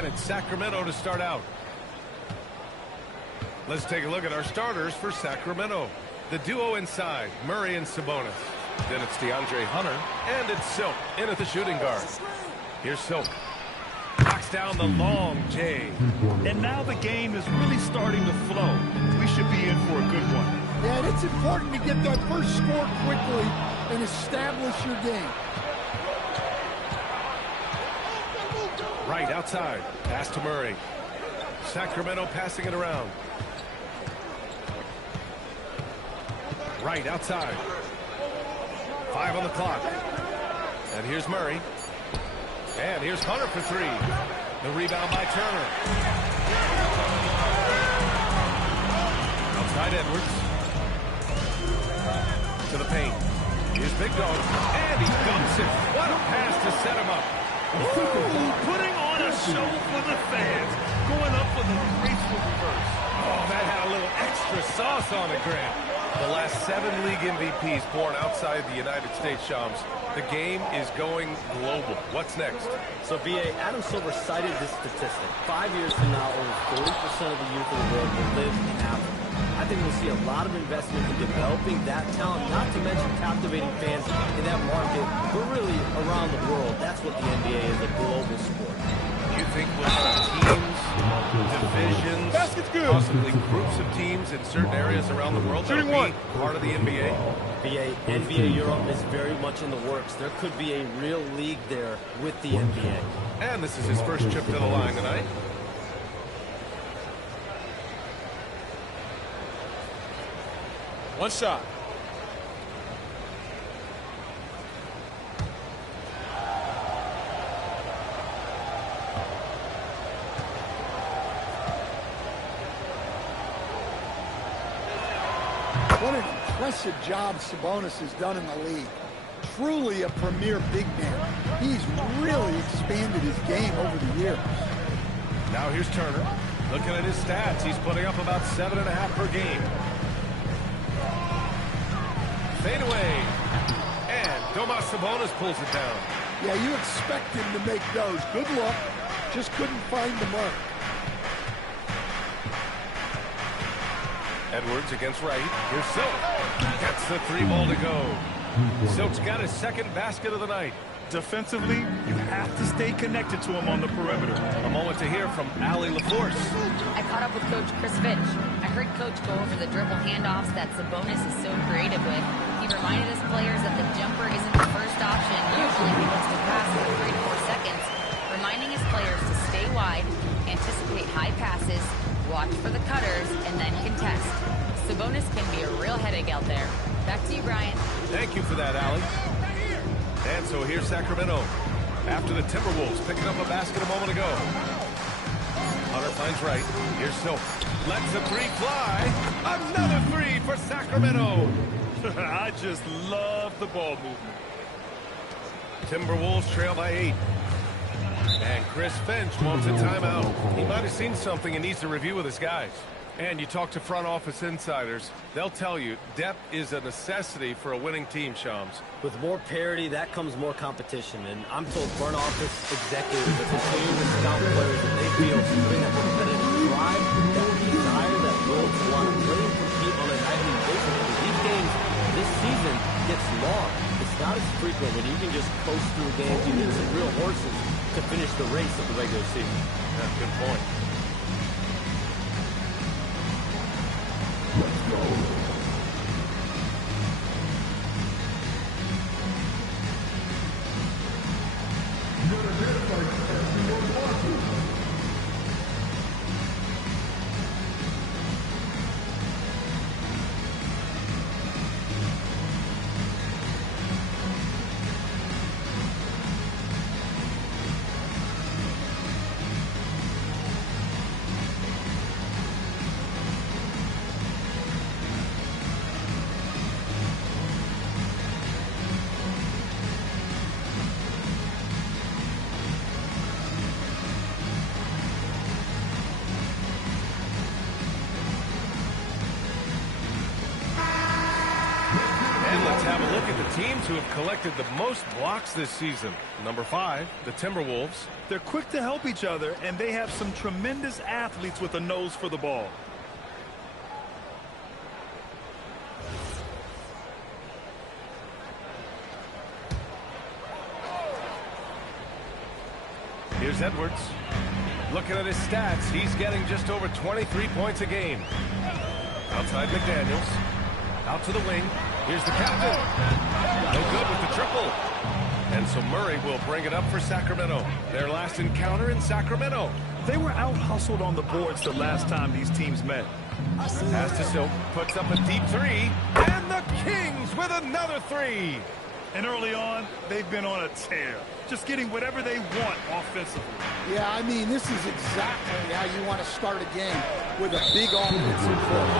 And it's Sacramento to start out. Let's take a look at our starters for Sacramento. The duo inside, Murray and Sabonis. Then it's DeAndre Hunter, and it's Silk in at the shooting guard. Here's Silk. Knocks down the long J. And now the game is really starting to flow. We should be in for a good one. Yeah, and it's important to get that first score quickly and establish your game. Right outside. Pass to Murray. Sacramento passing it around. Right outside. 5 on the clock. And here's Murray. And here's Hunter for 3. The rebound by Turner. Outside Edwards. To the paint. Here's Big Dog. And he dumps it. What a pass to set him up. Ooh, putting on a show for the fans. Going up for the graceful reverse. Oh, that had a little extra sauce on it, Grant. The last 7 league MVPs born outside the United States, Shams. The game is going global. What's next? So, V.A., Adam Silver cited this statistic. 5 years from now, over 40% of the youth in the world will live in Africa. I think we'll see a lot of investment in developing that talent, not to mention captivating fans in that market, but really around the world. That's what the NBA is, a global sport. You think we'll see teams, divisions, possibly groups of teams in certain areas around the world that will be part of the NBA? NBA Europe is very much in the works. There could be a real league there with the NBA. And this is his first trip to the line tonight. One shot. What an impressive job Sabonis has done in the league. Truly a premier big man. He's really expanded his game over the years. Now here's Turner. Looking at his stats, he's putting up about 7.5 per game. Fade away. And Domas Sabonis pulls it down. Yeah, you expect him to make those. Good luck. Just couldn't find the mark. Edwards against Wright. Here's Silk. Gets the 3 ball to go. Silk's got his second basket of the night. Defensively, you have to stay connected to him on the perimeter. A moment to hear from Allie LaForce. I caught up with Coach Chris Finch. I heard Coach go over the dribble handoffs that Sabonis is so creative with. He reminded his players that the jumper isn't the first option. Usually he wants to pass in 3 to 4 seconds, reminding his players to stay wide, anticipate high passes, watch for the cutters, and then contest. Sabonis can be a real headache out there. Back to you, Brian. Thank you for that, Allie. And so here's Sacramento. After the Timberwolves picking up a basket a moment ago. Hunter finds Wright. Here's Silk. Lets the 3 fly. Another 3 for Sacramento. I just love the ball movement. Timberwolves trail by 8. And Chris Finch wants a timeout. He might have seen something and needs to review with his guys. And you talk to front office insiders, they'll tell you depth is a necessity for a winning team, Shams. With more parity, that comes more competition. And I'm told front office executives are continuing to scout players that they feel bring that competitive drive, that desire, that will to want to play and compete on a nightly basis. Because these games this season gets long. It's not as frequent when you can just coast through games. You need some real horses to finish the race of the regular season. That's a good point. Teams who have collected the most blocks this season. Number 5, the Timberwolves. They're quick to help each other, and they have some tremendous athletes with a nose for the ball. Here's Edwards. Looking at his stats, he's getting just over 23 points a game. Outside McDaniels. Out to the wing. Here's the captain. No good with the triple. And so Murray will bring it up for Sacramento. Their last encounter in Sacramento. They were out-hustled on the boards the last time these teams met. Pass to Silk. Puts up a deep 3. And the Kings with another 3. And early on, they've been on a tear. Just getting whatever they want offensively. Yeah, I mean, this is exactly how you want to start a game, with a big offensive push.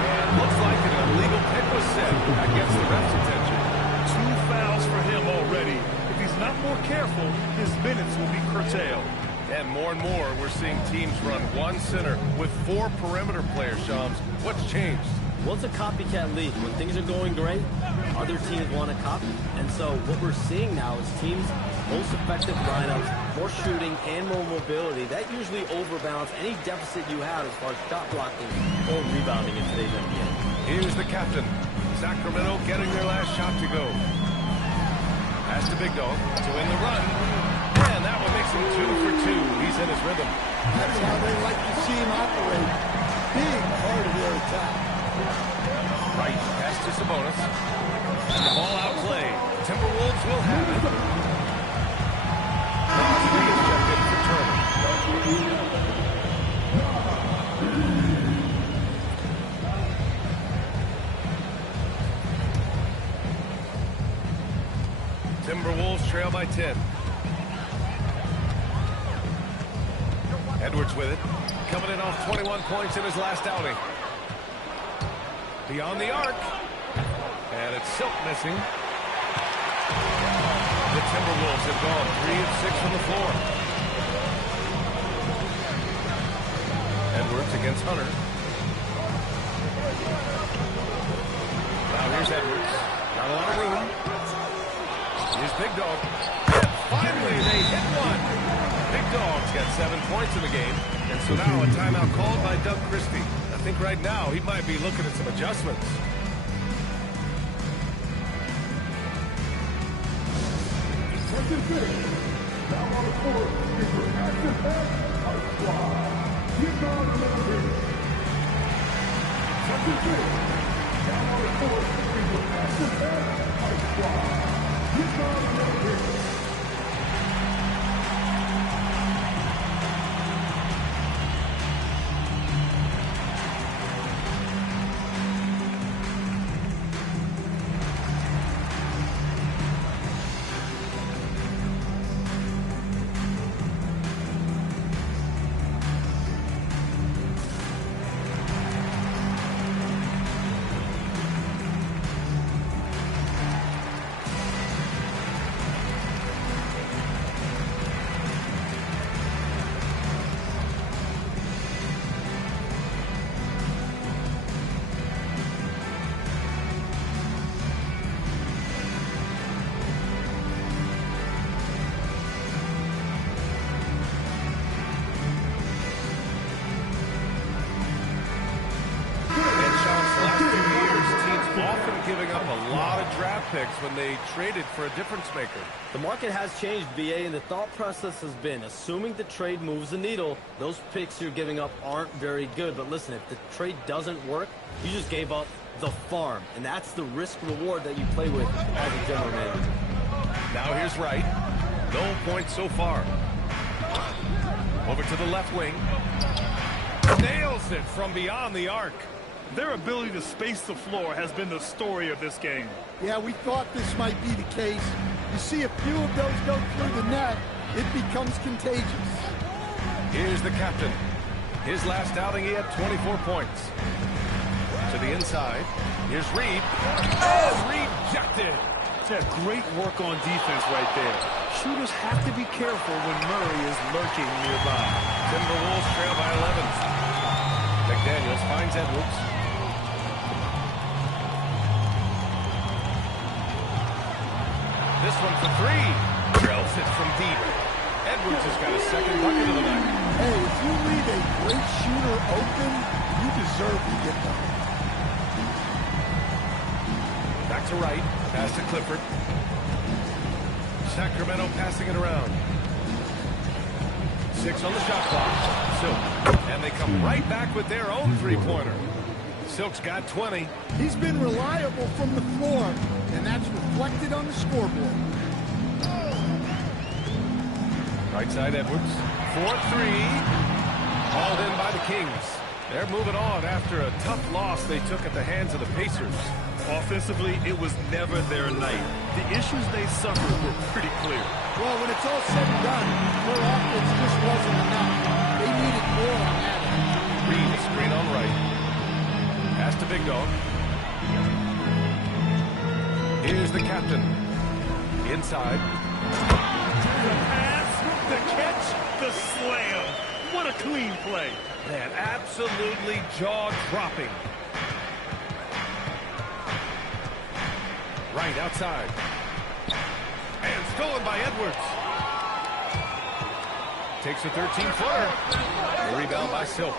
And looks like an illegal pick was set. That gets the ref's attention. 2 fouls for him already. If he's not more careful, his minutes will be curtailed. And more, we're seeing teams run one center with 4 perimeter players, Shams. What's changed? Well, it's a copycat league. When things are going great, other teams want to copy. And so what we're seeing now is teams, most effective lineups, more shooting and more mobility. That usually overbalances any deficit you have as far as shot blocking or rebounding in today's NBA. Here's the captain. Sacramento getting their last shot to go. Pass to Big Dog to win the run. And that one makes him 2 for 2. He's in his rhythm. That's how they like to see him operate. Big part of their attack. Right, pass to Sabonis. And the ball out play. Timberwolves will have it. Now to be ejected for Turner. Timberwolves trail by 10. Edwards with it. Coming in off 21 points in his last outing. Beyond the arc. And it's Silk missing. The Timberwolves have gone 3 of 6 from the floor. Edwards against Hunter. Now here's Edwards. Not a lot of room. Here's Big Dog. And finally they hit one. Big Dog's got 7 points in the game. And so now a timeout called by Doug Christie. I think right now he might be looking at some adjustments. Giving up a lot of draft picks when they traded for a difference maker. The market has changed, BA, and the thought process has been, assuming the trade moves the needle, those picks you're giving up aren't very good. But listen, if the trade doesn't work, you just gave up the farm, and that's the risk-reward that you play with as a general manager. Now here's Wright. No points so far. Over to the left wing. Nails it from beyond the arc. Their ability to space the floor has been the story of this game. Yeah, we thought this might be the case. You see a few of those go through the net, it becomes contagious. Here's the captain. His last outing, he had 24 points. To the inside. Here's Reed. Oh, rejected. Yeah, great work on defense right there. Shooters have to be careful when Murray is lurking nearby. Timberwolves trail by 11. McDaniels finds Edwards. This one for three. Drills it from deep. Edwards has got a second bucket of the night. Hey, if you leave a great shooter open, you deserve to get one. Back to right. Pass to Clifford. Sacramento passing it around. 6 on the shot clock. Silk. And they come right back with their own three-pointer. Silk's got 20. He's been reliable from the floor, and that's reflected on the scoreboard. Right side Edwards. 4-3. Hauled in by the Kings. They're moving on after a tough loss they took at the hands of the Pacers. Offensively, it was never their night. The issues they suffered were pretty clear. Well, when it's all said and done, their offense just wasn't enough. They needed more on that end. Reed, screen on right. Pass to Big Dog. Here's the captain. Inside. The pass, the catch, the slam. What a clean play. Man, absolutely jaw-dropping. Right outside. And stolen by Edwards. Takes a 13-footer. A rebound by Silk.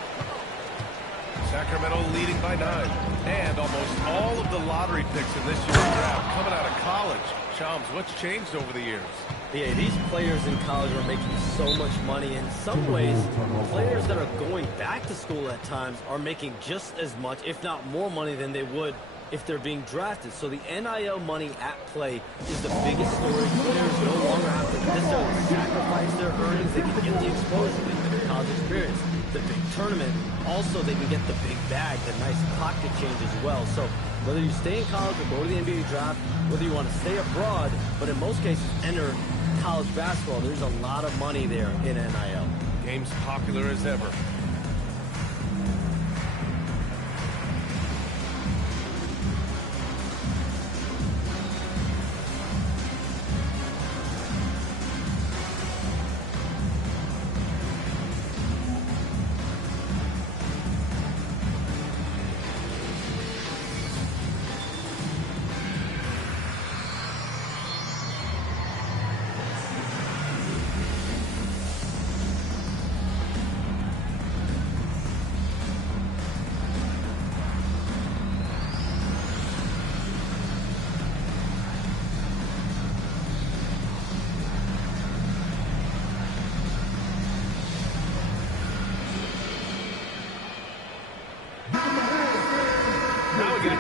Sacramento leading by 9. And almost all of the lottery picks in this year's draft coming out of college. Shams, what's changed over the years? Yeah, these players in college are making so much money. In some ways, players that are going back to school at times are making just as much, if not more money than they would if they're being drafted. So the NIL money at play is the biggest story. Players no longer have to necessarily sacrifice their earnings. They can get the exposure, they get the college experience, the big tournament. Also, they can get the big bag, the nice pocket change as well. So whether you stay in college or go to the NBA draft, whether you want to stay abroad, but in most cases enter college basketball, there's a lot of money there in NIL. Game's popular as ever.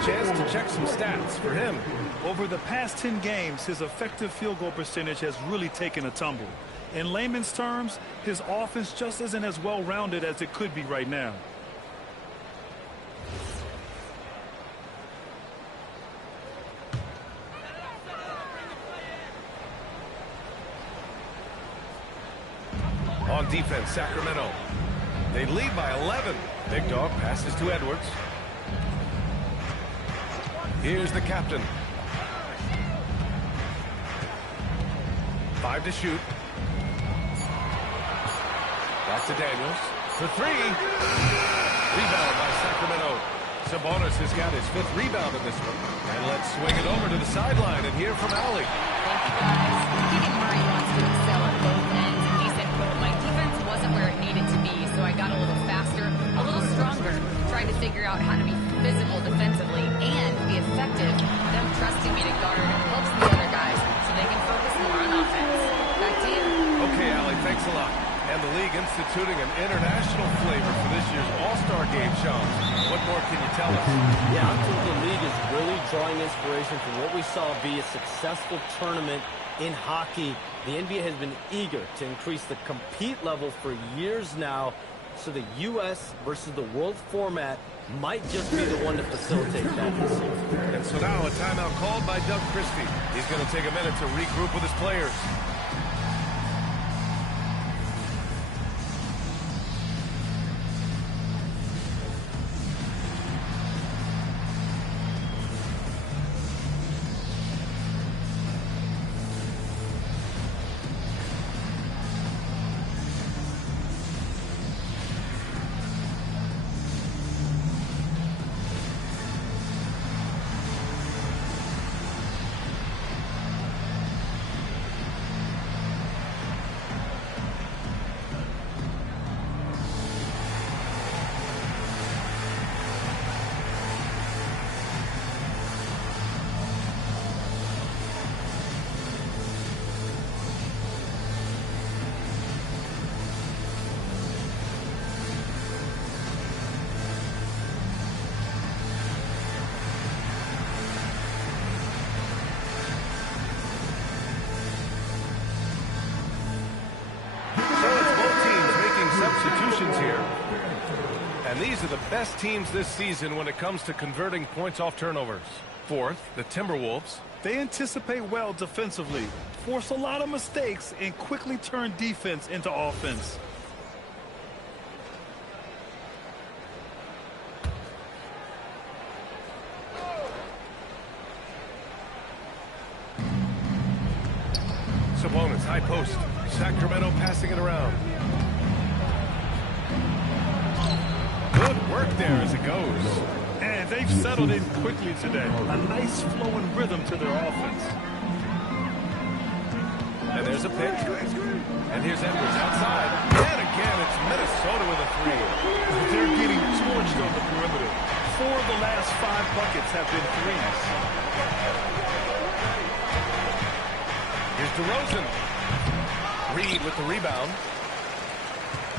Chance to check some stats for him. Over the past 10 games, his effective field goal percentage has really taken a tumble. In layman's terms, his offense just isn't as well-rounded as it could be right now. On defense, Sacramento. They lead by 11. Big Dog passes to Edwards. Here's the captain. 5 to shoot. Back to Daniels for 3. Rebound by Sacramento. Sabonis has got his 5th rebound in this one. And let's swing it over to the sideline and hear from Allie. Thank you, guys. Keegan Murray wants to excel at both ends, and he said, quote, "My defense wasn't where it needed to be, so I got a little faster, a little stronger, tried to figure out how to be physical defensively and be effective. Them trusting me to guard helps the other guys so they can focus more on offense." Back to you. Okay, Allie, thanks a lot. And the league instituting an international flavor for this year's All-Star Game, Sean. What more can you tell us? Yeah, I'm told the league is really drawing inspiration from what we saw be a successful tournament in hockey. The NBA has been eager to increase the compete level for years now, so the U.S. versus the world format might just be the one to facilitate that this year. And so now a timeout called by Doug Christie. He's going to take a minute to regroup with his players. And these are the best teams this season when it comes to converting points off turnovers. Fourth, the Timberwolves. They anticipate well defensively, force a lot of mistakes, and quickly turn defense into offense. Sabonis, high post. Sacramento passing it around. Good work there as it goes. And they've settled in quickly today. A nice flowing rhythm to their offense. And there's a pick. And here's Edwards outside. And again, it's Minnesota with a three. They're getting torched on the perimeter. 4 of the last 5 buckets have been threes. Here's DeRozan. Reed with the rebound.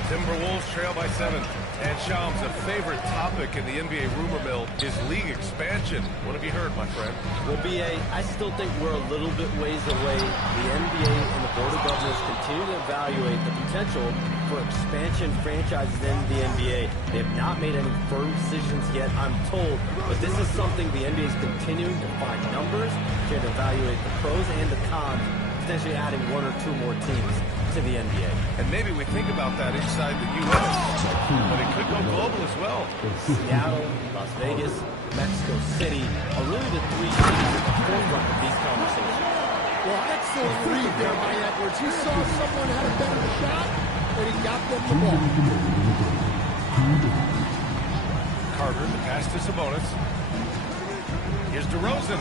Timberwolves trail by 7. And Shams, a favorite topic in the NBA rumor mill is league expansion. What have you heard, my friend? Well, B.A., I still think we're a little bit ways away. The NBA and the Board of Governors continue to evaluate the potential for expansion franchises in the NBA. They have not made any firm decisions yet, I'm told, but this is something the NBA is continuing to find numbers, to evaluate the pros and the cons, potentially adding 1 or 2 more teams to the NBA. And maybe we think about that inside the U.S., but it could go global as well. Seattle, Las Vegas, Mexico City are really the 3 cities at the forefront of these conversations. Well, excellent read there by Edwards. He saw someone had a better shot, and he got them the ball. Carter, the pass to Sabonis. Here's DeRozan.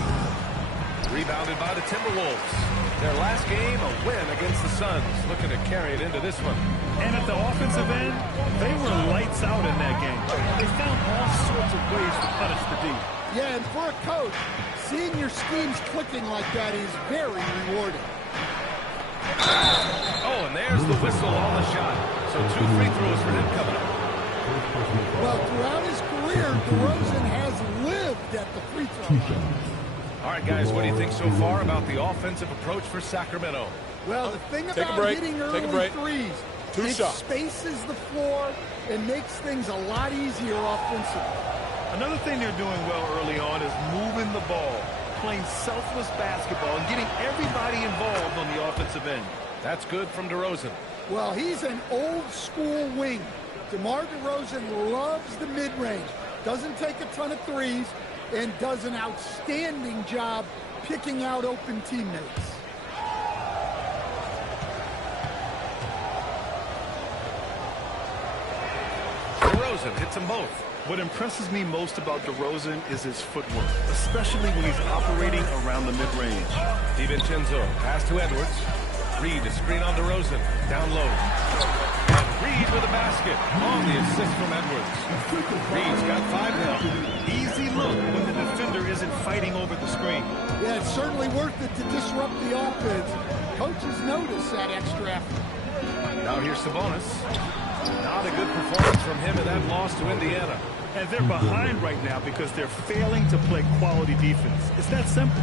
Rebounded by the Timberwolves. Their last game, a win against the Suns. Looking to carry it into this one. And at the offensive end, they were lights out in that game. They found all sorts of ways to punish the D. Yeah, and for a coach, seeing your schemes clicking like that is very rewarding. Oh, and there's the whistle on the shot. So 2 free throws for him coming up. Well, throughout his career, DeRozan has lived at the free throw line. All right, guys, what do you think so far about the offensive approach for Sacramento? Well, the thing about hitting early threes, it spaces the floor and makes things a lot easier offensively. Another thing they're doing well early on is moving the ball, playing selfless basketball, and getting everybody involved on the offensive end. That's good from DeRozan. Well, he's an old-school wing. DeMar DeRozan loves the mid-range, doesn't take a ton of threes, and does an outstanding job picking out open teammates. DeRozan hits them both. What impresses me most about DeRozan is his footwork, especially when he's operating around the mid-range. DiVincenzo, pass to Edwards. Reed, a screen on DeRozan, down low. And Reed with a basket on the assist from Edwards. Reed's got 5 now. Easy look when the defender isn't fighting over the screen. Yeah, it's certainly worth it to disrupt the offense. Coaches notice that extra effort. Now here's Sabonis. Not a good performance from him in that loss to Indiana. And they're behind right now because they're failing to play quality defense. It's that simple.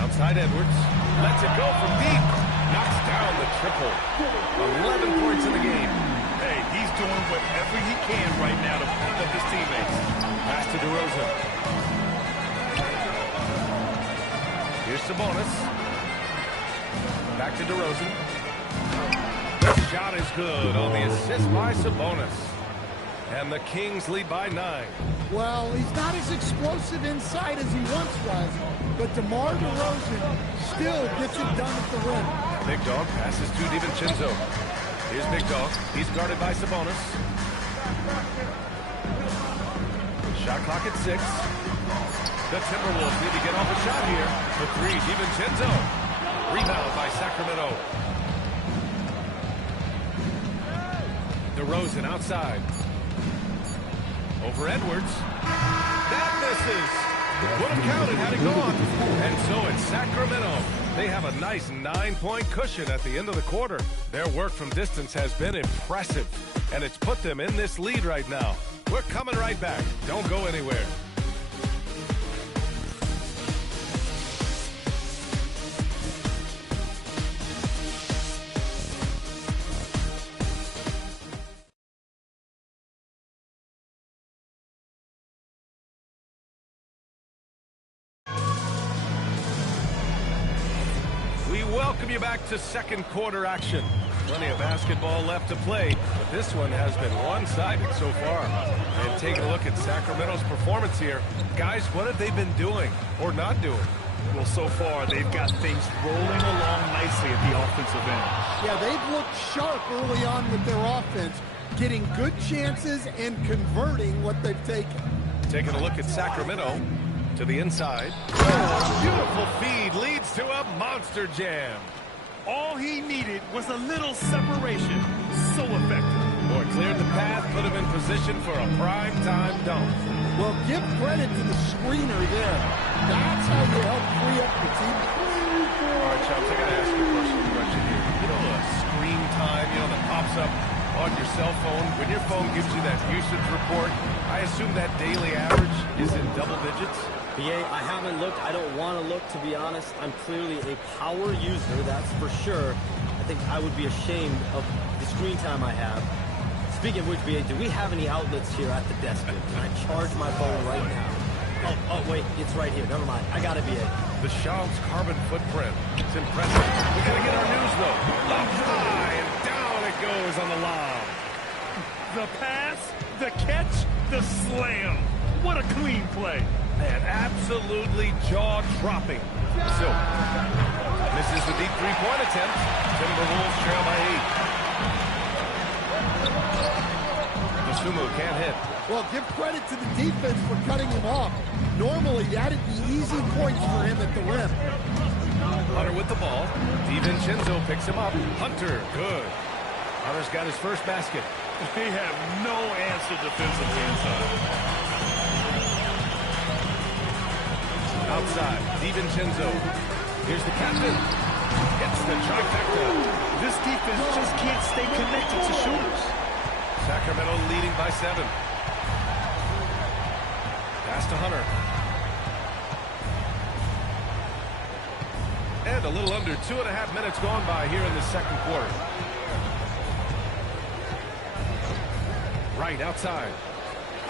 Outside Edwards. Lets it go from deep. Knocks down the triple. 11 points in the game. Hey, he's doing whatever he can right now to pick up his teammates. Pass to DeRozan. Here's Sabonis. Back to DeRozan. The shot is good on the assist by Sabonis. And the Kings lead by 9. Well, he's not as explosive inside as he once was, but DeMar DeRozan still gets it done at the rim. Big Dog passes to DiVincenzo. Here's Big Dog. He's guarded by Sabonis. Shot clock at 6. The Timberwolves need to get off a shot here. For 3, DiVincenzo. Rebound by Sacramento. DeRozan outside. Over Edwards. That misses. Would have counted had it gone. And so it's Sacramento. They have a nice 9-point cushion at the end of the quarter. Their work from distance has been impressive, and it's put them in this lead right now. We're coming right back. Don't go anywhere. welcome you back to second quarter action. Plenty of basketball left to play, but this one has been one-sided so far. And taking a look at Sacramento's performance here, guys, what have they been doing or not doing? Well, so far, they've got things rolling along nicely at the offensive end. Yeah, they've looked sharp early on with their offense, getting good chances and converting what they've taken. Taking a look at Sacramento to the inside. Oh, beautiful feed leads to a monster jam. All he needed was a little separation. So effective. Boy, cleared the path, put him in position for a prime-time dunk. Well, give credit to the screener there. That's how you help free up the team. All right, Chumps, I got to ask you a personal question here. You know the screen time, that pops up on your cell phone? When your phone gives you that usage report, I assume that daily average is in double digits? BA, I haven't looked. I don't want to look, to be honest. I'm clearly a power user, that's for sure. I think I would be ashamed of the screen time I have. Speaking of which, BA, do we have any outlets here at the desk? Can I charge my phone right now? Oh, wait, it's right here. Never mind. I got it, BA. The Shaw's carbon footprint. It's impressive. We got to get our news, though. Up high and down it goes on the lob. The pass, the catch, the slam. What a clean play. Man, absolutely jaw-dropping. So, misses the deep three-point attempt. Timberwolves trail by 8. Dosunmu can't hit. Well, give credit to the defense for cutting him off. Normally, that'd be easy points for him at the rim. Hunter with the ball. DiVincenzo picks him up. Hunter, good. Hunter's got his first basket. They have no answer defensively inside. Outside, DiVincenzo. Here's the captain. Hits the trifecta. This defense just can't stay connected to shooters. Sacramento leading by 7. Pass to Hunter. And a little under 2.5 minutes gone by here in the second quarter. Right outside.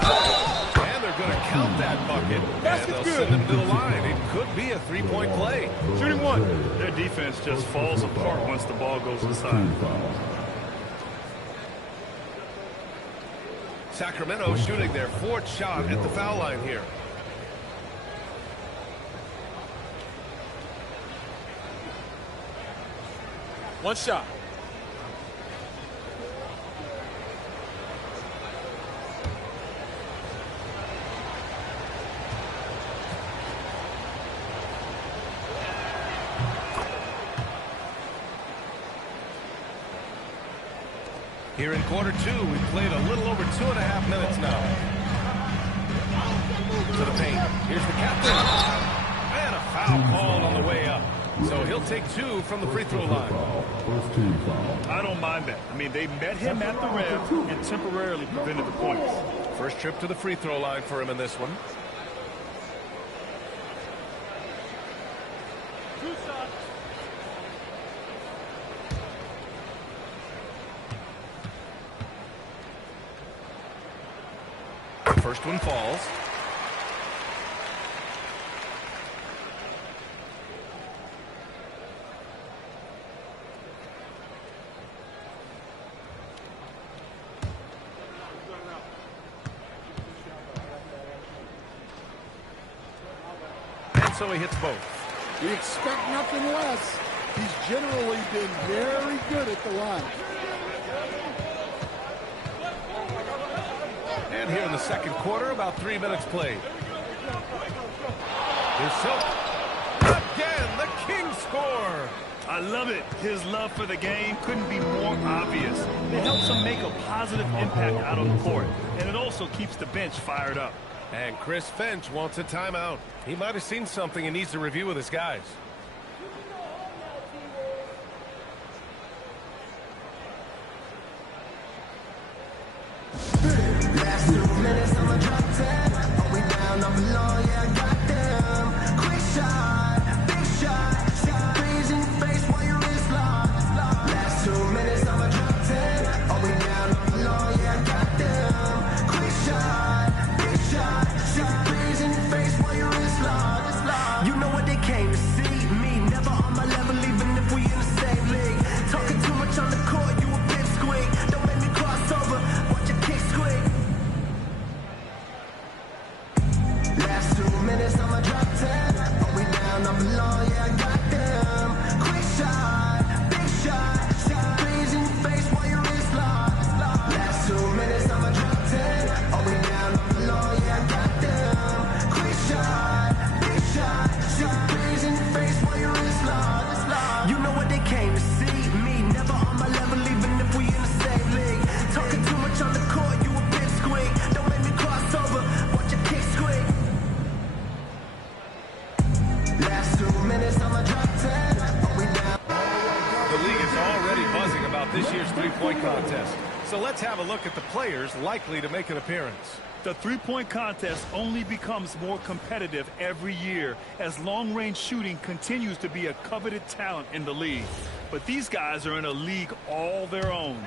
And they're going to count that bucket. And they'll send him to the line. It could be a three-point play. Shooting one. Their defense just falls apart once the ball goes inside. Sacramento shooting their 4th shot at the foul line here. One shot. Here in quarter 2, we've played a little over 2.5 minutes now. To the paint. Here's the captain. And a foul called on the way up. So he'll take 2 from the free throw line. I don't mind that. I mean, they met him at the rim and temporarily prevented the points. First trip to the free throw line for him in this one. First one falls. And so he hits both. We expect nothing less. He's generally been very good at the line. And here in the second quarter, about 3 minutes played. Here's Silk. Again, the king score. I love it. His love for the game couldn't be more obvious. It helps him make a positive impact out on the court, and it also keeps the bench fired up. And Chris Finch wants a timeout. He might have seen something and needs to review with his guys. You know what they came to see? Me, never on my level, even if we in much on the court, you a bit squeak. Don't make me cross over, watch your kick squeak. Last 2 minutes, I'ma drop 10. Are we down, I'm alone, yeah, I got them. Quick shot, big shot. Threes in your face while your wrist locked. Last 2 minutes, I'ma drop 10. Are we down, I'm alone, yeah, I got them. Quick shot, big shot. Threes in your face while your wrist locked. You know what they came to see. Me, never on my level, even if we in the same league. Talking too much on the court, you a bit squeak. Don't make me cross over, watch your kick squeak. Last 2 minutes, I'ma drop 10. Are we down? The league is already buzzing about this year's three-point contest. So let's have a look at the players likely to make an appearance. The three-point contest only becomes more competitive every year as long-range shooting continues to be a coveted talent in the league. But these guys are in a league all their own.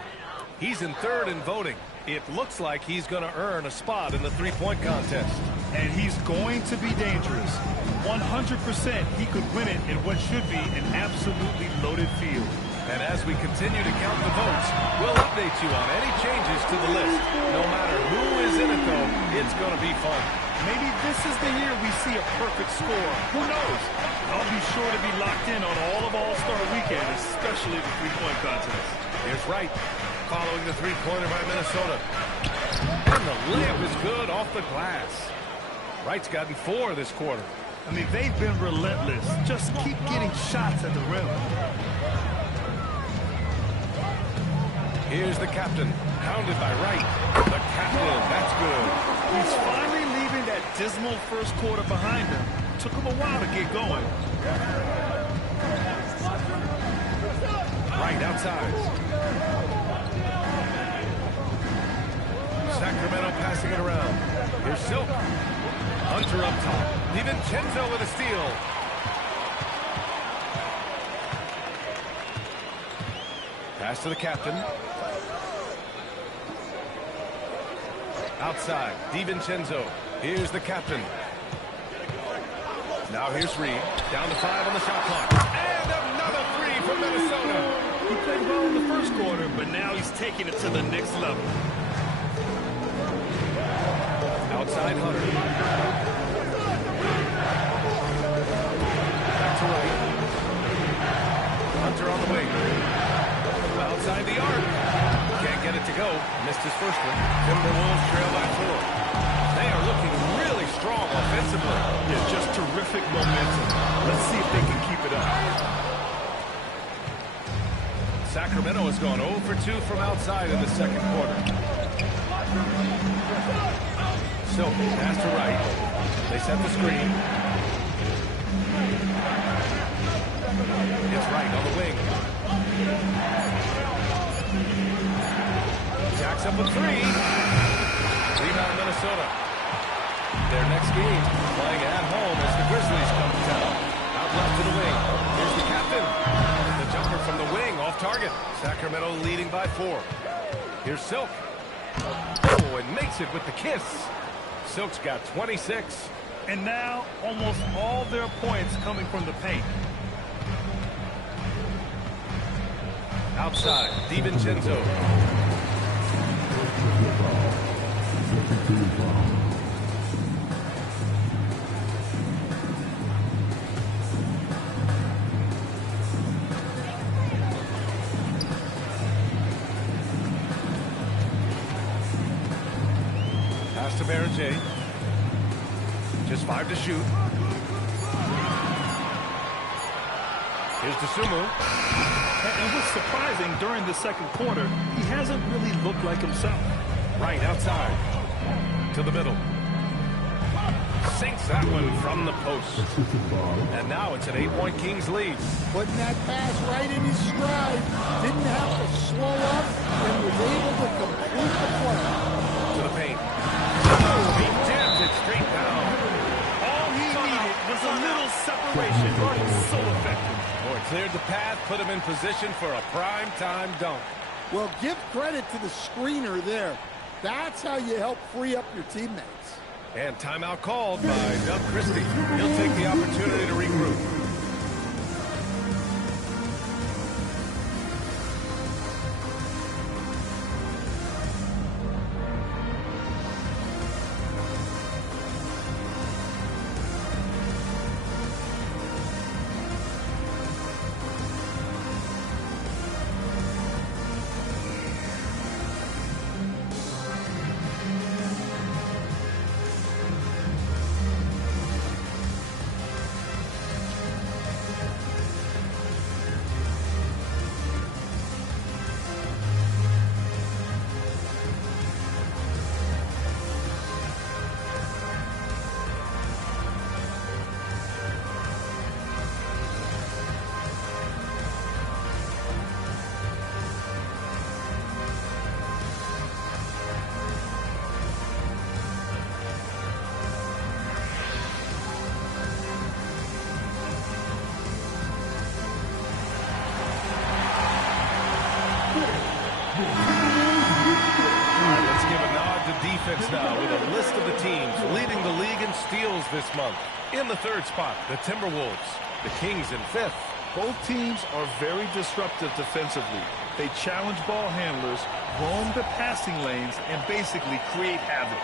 He's in third in voting. It looks like he's going to earn a spot in the three-point contest. And he's going to be dangerous. 100% he could win it in what should be an absolutely loaded field. And as we continue to count the votes, we'll update you on any changes to the list. No matter who is in it, though, it's going to be fun. Maybe this is the year we see a perfect score. Who knows? I'll be sure to be locked in on all of All-Star Weekend, especially the three-point contest. Here's Wright, following the three-pointer by Minnesota. And the layup is good off the glass. Wright's gotten 4 this quarter. I mean, they've been relentless. Just keep getting shots at the rim. Here's the captain, hounded by Wright. The captain, that's good. He's finally leaving that dismal first quarter behind him. Took him a while to get going. Wright outside. Sacramento passing it around. Here's Silk. Hunter up top. DiVincenzo with a steal. Pass to the captain. Outside, DiVincenzo. Here's the captain. Now here's Reed. Down to 5 on the shot clock. And another 3 from Minnesota. He played well in the first quarter, but now he's taking it to the next level. Outside Hunter. Back to Wright. Hunter on the wing. Outside the arc. Can't get it to go. Missed his first one. Timberwolves trail by 4. They are looking really strong offensively. Yeah, just terrific momentum. Let's see if they can keep it up. Sacramento has gone 0 for 2 from outside in the second quarter. Silk pass to Wright. They set the screen. It's Wright on the wing. Jacks up a 3. Rebound Minnesota. Their next game playing at home as the Grizzlies come to town. Out left to the wing. Here's the captain. The jumper from the wing off target. Sacramento leading by 4. Here's Silk. Oh, and makes it with the kiss. Silk's got 26. And now almost all their points coming from the paint. Outside, DiVincenzo. Pass to Baron J. Just 5 to shoot. Here's DeSumo. And what's surprising, during the second quarter, he hasn't really looked like himself. Right outside. To the middle. Sinks that one from the post. And now it's an 8-point Kings lead. Putting that pass right in his stride. Didn't have to slow up and was able to complete the play. To the paint. Oh, he jams it straight down. All he needed was a little separation. So effective. Boy, cleared the path, put him in position for a prime-time dunk. Well, give credit to the screener there. That's how you help free up your teammates. And timeout called by Doug Christie. He'll take the opportunity to regroup. steals this month. In the third spot, the Timberwolves. The Kings in fifth. Both teams are very disruptive defensively. They challenge ball handlers, roam the passing lanes, and basically create havoc.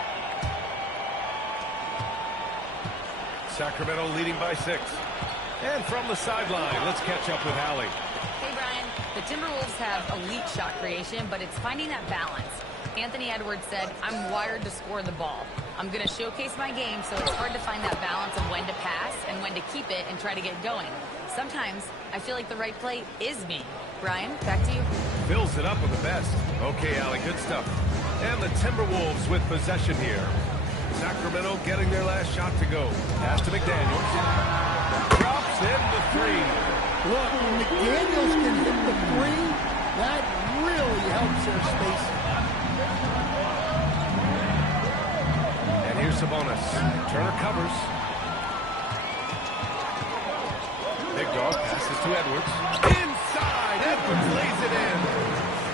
Sacramento leading by 6. And from the sideline, let's catch up with Allie. Hey, Brian. The Timberwolves have elite shot creation, but it's finding that balance. Anthony Edwards said, "I'm wired to score the ball. I'm going to showcase my game, so it's hard to find that balance of when to pass and when to keep it and try to get going. Sometimes I feel like the right play is me." Brian, back to you. Fills it up with the best. Okay, Allie, good stuff. And the Timberwolves with possession here. Sacramento getting their last shot to go. Pass to McDaniels. Drops in the 3. Look, when McDaniels can hit the 3, that really helps their spacing. And here's Sabonis. Turner covers. Big dog passes to Edwards. Inside, Edwards lays it in.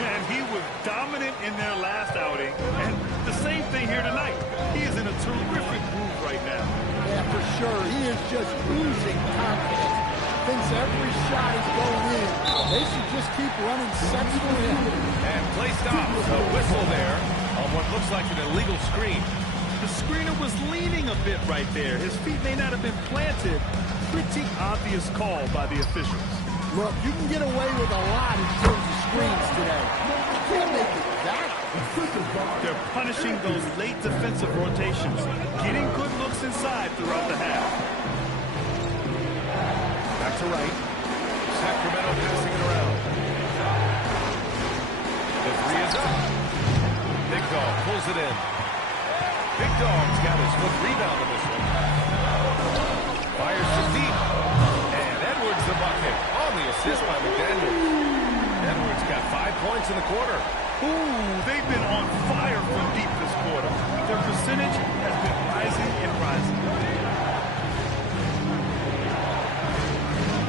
And he was dominant in their last outing. And the same thing here tonight. He is in a terrific groove right now. Yeah, for sure. He is just oozing confidence. Thinks every shot is going in. They should just keep running sets for him. And play stops. A whistle there on what looks like an illegal screen. The screener was leaning a bit right there. His feet may not have been planted. Pretty obvious call by the officials. Look, you can get away with a lot in terms of screens today. You can't make it that. They're punishing those late defensive rotations, getting good looks inside throughout the half. Back to right. Sacramento passing it around. The 3 is up. Big Dog pulls it in. Big Dog's got his 5th rebound in this one. Fires from deep. And Edwards the bucket on the assist by McDaniels. Edwards got 5 points in the quarter. Ooh, they've been on fire from deep this quarter. Their percentage has been rising and rising.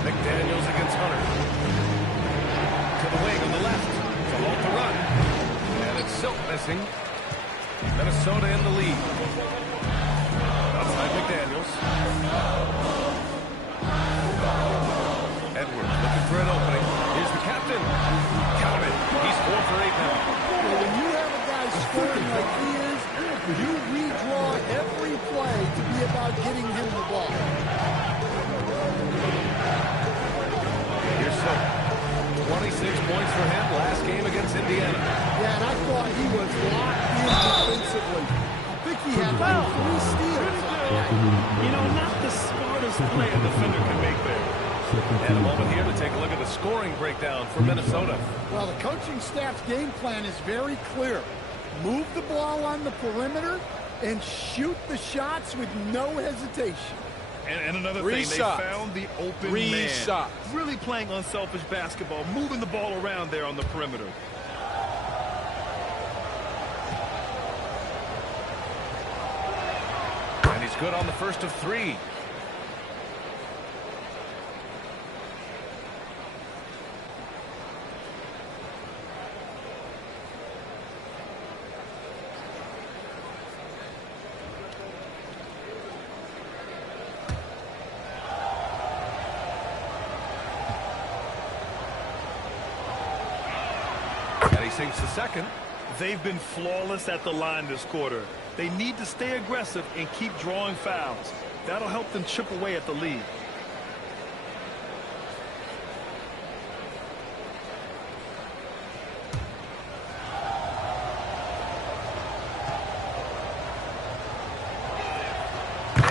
McDaniels against Hunter. To the wing on the left. To halt the run. And it's Silk missing. Minnesota in the lead. Outside McDaniels. Edwards looking for an opening. Here's the captain. Count it. He's 4 for 8 now. Well, when you have a guy scoring like he is, you redraw every play to be about getting him the ball. Here's Silk. 26 points for him last game against Indiana. Yeah, and I thought he was locked in defensively. I think he had like 3 steals on that. You know, not the smartest play a defender can make there. And a moment here to take a look at the scoring breakdown for Minnesota. Well, the coaching staff's game plan is very clear. Move the ball on the perimeter and shoot the shots with no hesitation. And another thing, they found the open man. Really playing unselfish basketball, moving the ball around there on the perimeter. And he's good on the first of 3. Sinks the second. They've been flawless at the line this quarter. They need to stay aggressive and keep drawing fouls. That'll help them chip away at the lead.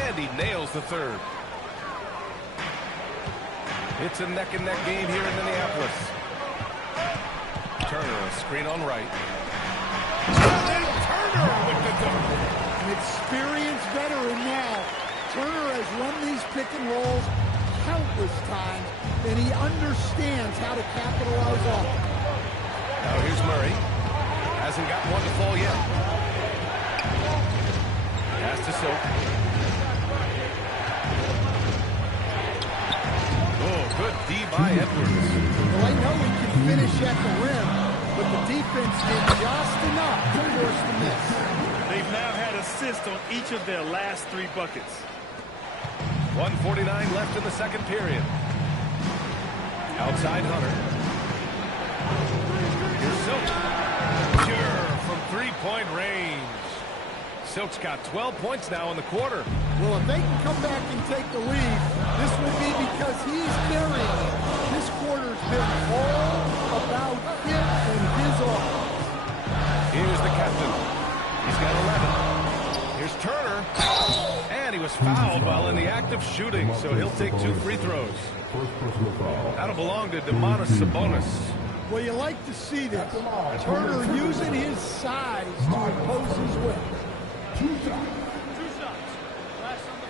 And he nails the 3rd. It's a neck-and-neck game here in Minneapolis. Turner, a screen on right. Turner with the dunk. An experienced veteran now. Turner has run these pick and rolls countless times, and he understands how to capitalize on it. Now here's Murray. Hasn't got one to fall yet. Pass to Silk. Oh, good D by Edwards. Well, I know he can finish at the rim, but the defense did just enough to force the miss. They've now had assists on each of their last 3 buckets. 1:49 left in the second period. Outside Hunter. Here's Silk. Pure from three-point range. Silk's got 12 points now in the quarter. Well, if they can come back and take the lead, this will be because he's carrying it. This quarter's been all about him and his offense. Here's the captain. He's got 11. Here's Turner. And he was fouled while in the act of shooting, so he'll take 2 free throws. That'll belong to Domantas Sabonis. Well, you like to see this. Turner using his size to impose his will. 2 shots. Last on the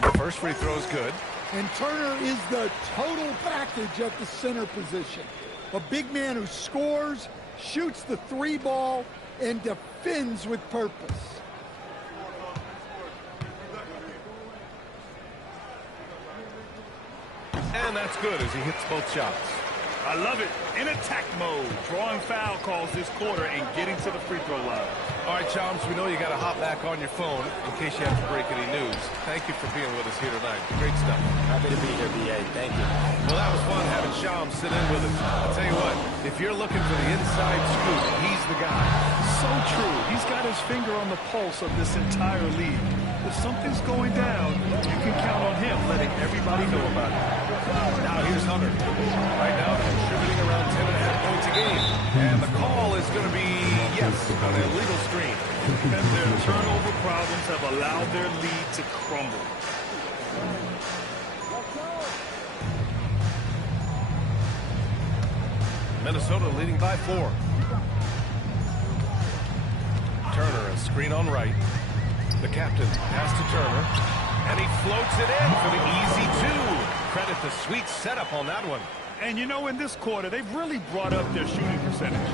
first. First free throw's good. And Turner is the total package at the center position. A big man who scores, shoots the 3 ball, and defends with purpose. And that's good as he hits both shots. I love it. In attack mode, drawing foul calls this quarter and getting to the free throw line. All right, Chomps, we know you got to hop back on your phone in case you have to break any news. Thank you for being with us here tonight. Great stuff. Happy to be here, B.A. Thank you. Well, that was fun having Chomps sit in with us. I'll tell you what, if you're looking for the inside scoop, he's the guy. So true. He's got his finger on the pulse of this entire league. If something's going down, you can count on him letting everybody know about it. Now here's Hunter. Right now contributing around 10.5 points a game. And the call is going to be, yes, on an illegal screen. And their turnover problems have allowed their lead to crumble. Minnesota leading by 4. Turner, a screen on right. The captain pass to Turner. And he floats it in for the easy 2. Credit the sweet setup on that one. And you know, in this quarter, they've really brought up their shooting percentage.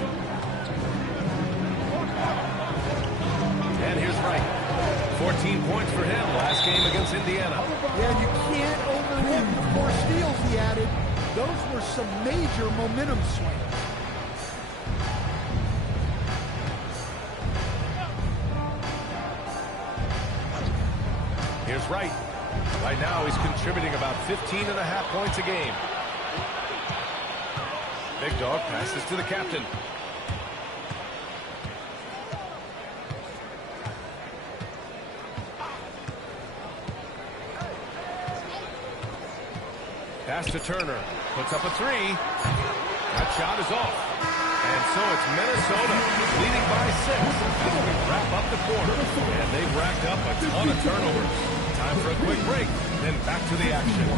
And here's Wright. 14 points for him last game against Indiana. Yeah, you can't overlook the 4 steals he added. Those were some major momentum swings. Here's Wright. Right now he's contributing about 15.5 points a game. Big Dog passes to the captain. Pass to Turner. Puts up a 3. That shot is off. And so it's Minnesota leading by 6 as we wrap up the quarter. And they've racked up a ton of turnovers. Time for a quick break, then back to the action.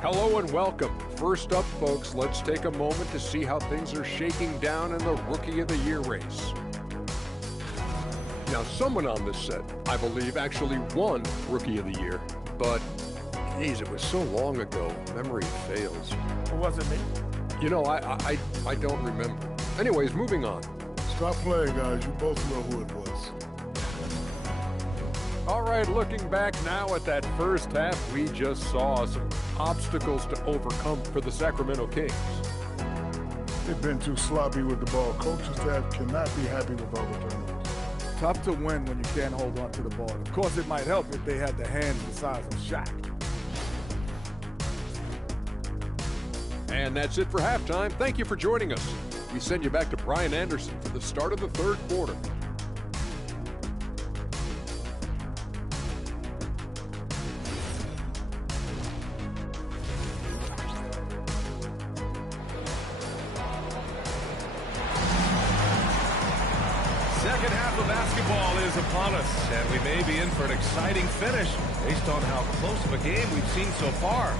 Hello and welcome. First up, folks, let's take a moment to see how things are shaking down in the Rookie of the Year race. Now, someone on this set, I believe, actually won Rookie of the Year, but, geez, it was so long ago, memory fails. It wasn't me. You know, I don't remember. Anyways, moving on. Stop playing, guys. You both know who it was. All right, looking back now at that first half, we just saw some obstacles to overcome for the Sacramento Kings. They've been too sloppy with the ball. Coaching staff cannot be happy with all the turnovers. Tough to win when you can't hold on to the ball. Of course, it might help if they had the hands the size of Shaq. And that's it for halftime. Thank you for joining us. We send you back to Brian Anderson for the start of the third quarter. Second half of basketball is upon us, and we may be in for an exciting finish based on how close of a game we've seen so far.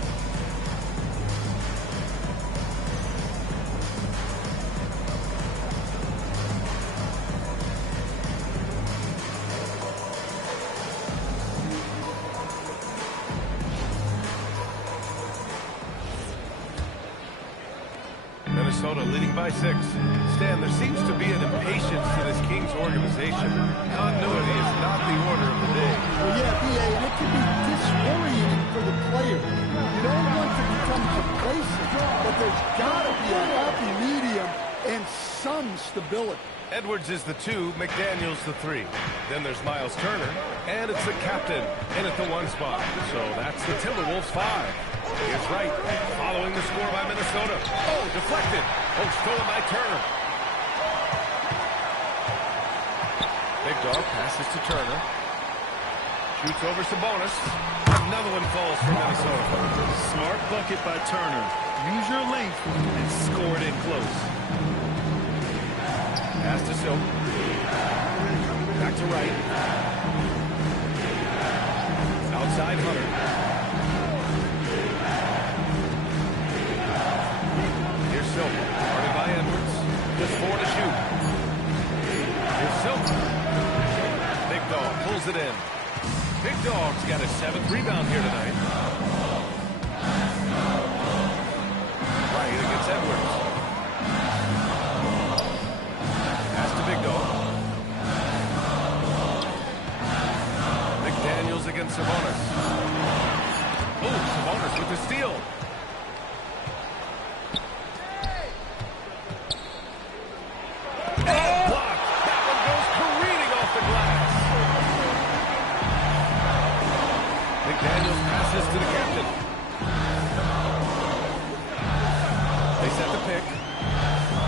Minnesota leading by 6. Stan, there seems to be an impatience to this Kings organization. Continuity is not the order of the day. Well, yeah, BA, and it can be disorienting for the player. You don't want to become complacent, but there's got to be a happy medium and some stability. Edwards is the 2, McDaniels the 3. Then there's Miles Turner, and it's the captain in at the 1 spot. So that's the Timberwolves 5. Here's Wright, following the score by Minnesota. Oh, deflected. Oh, stolen by Turner. Big Dog passes to Turner. Shoots over Sabonis. Another one falls for Minnesota. Smart bucket by Turner. Use your length and score it in close. Pass to Silk. Back to Wright. Outside Hunter. Here's Silk. Guarded by Edwards. Just 4 to shoot. Here's Silk. Big Dog pulls it in. Big Dog's got his 7th rebound here tonight. Wright against Edwards. Big Dog. McDaniels against Sabonis. Oh, Sabonis with the steal. And blocked. That one goes careening off the glass. McDaniels passes to the captain. They set the pick.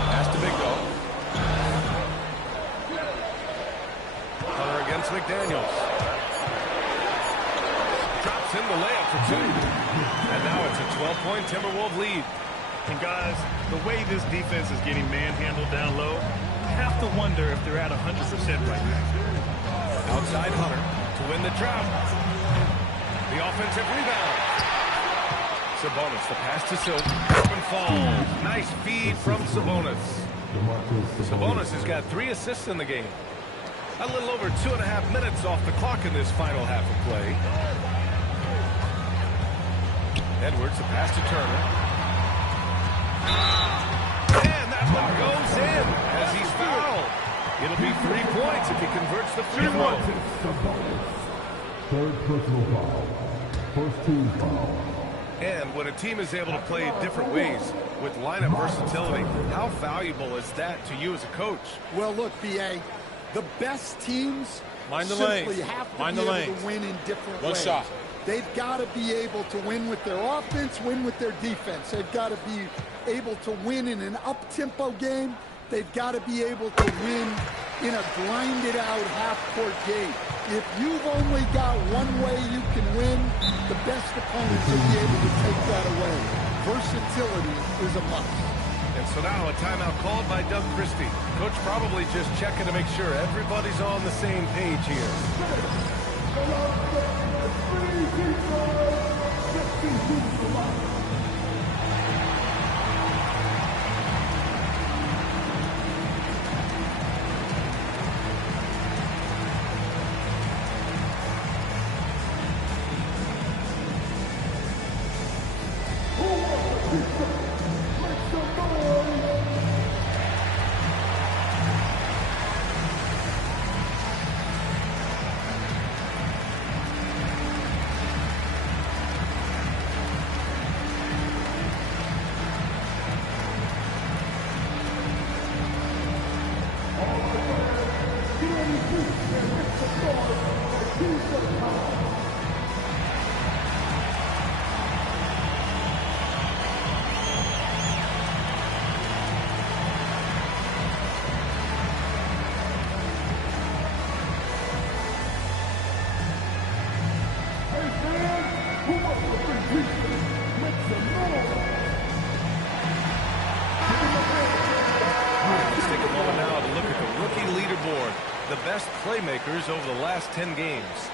Pass to Big Dog. Against McDaniels. Drops in the layup for 2. And now it's a 12-point Timberwolves lead. And guys, the way this defense is getting manhandled down low, I have to wonder if they're at 100% right now. Outside Hunter to win the drought. The offensive rebound. Sabonis, the pass to Silk. Open falls. Nice feed from Sabonis. Sabonis has got 3 assists in the game. A little over 2.5 minutes off the clock in this final half of play. Edwards, a pass to Turner. And that one goes in as he's fouled. It'll be 3 points if he converts the free throw. Third personal foul. First team foul. And when a team is able to play different ways with lineup versatility, how valuable is that to you as a coach? Well, look, BA, the best teams Mind the simply lane. have to Mind be the able lane. to win in different One ways. shot. They've got to be able to win with their offense, win with their defense. They've got to be able to win in an up-tempo game. They've got to be able to win in a grinded-out half-court game. If you've only got one way you can win, the best opponents will be able to take that away. Versatility is a must. And so now a timeout called by Doug Christie. Coach probably just checking to make sure everybody's on the same page here. Let's take a moment now to look at the rookie leaderboard. The best playmakers over the last 10 games.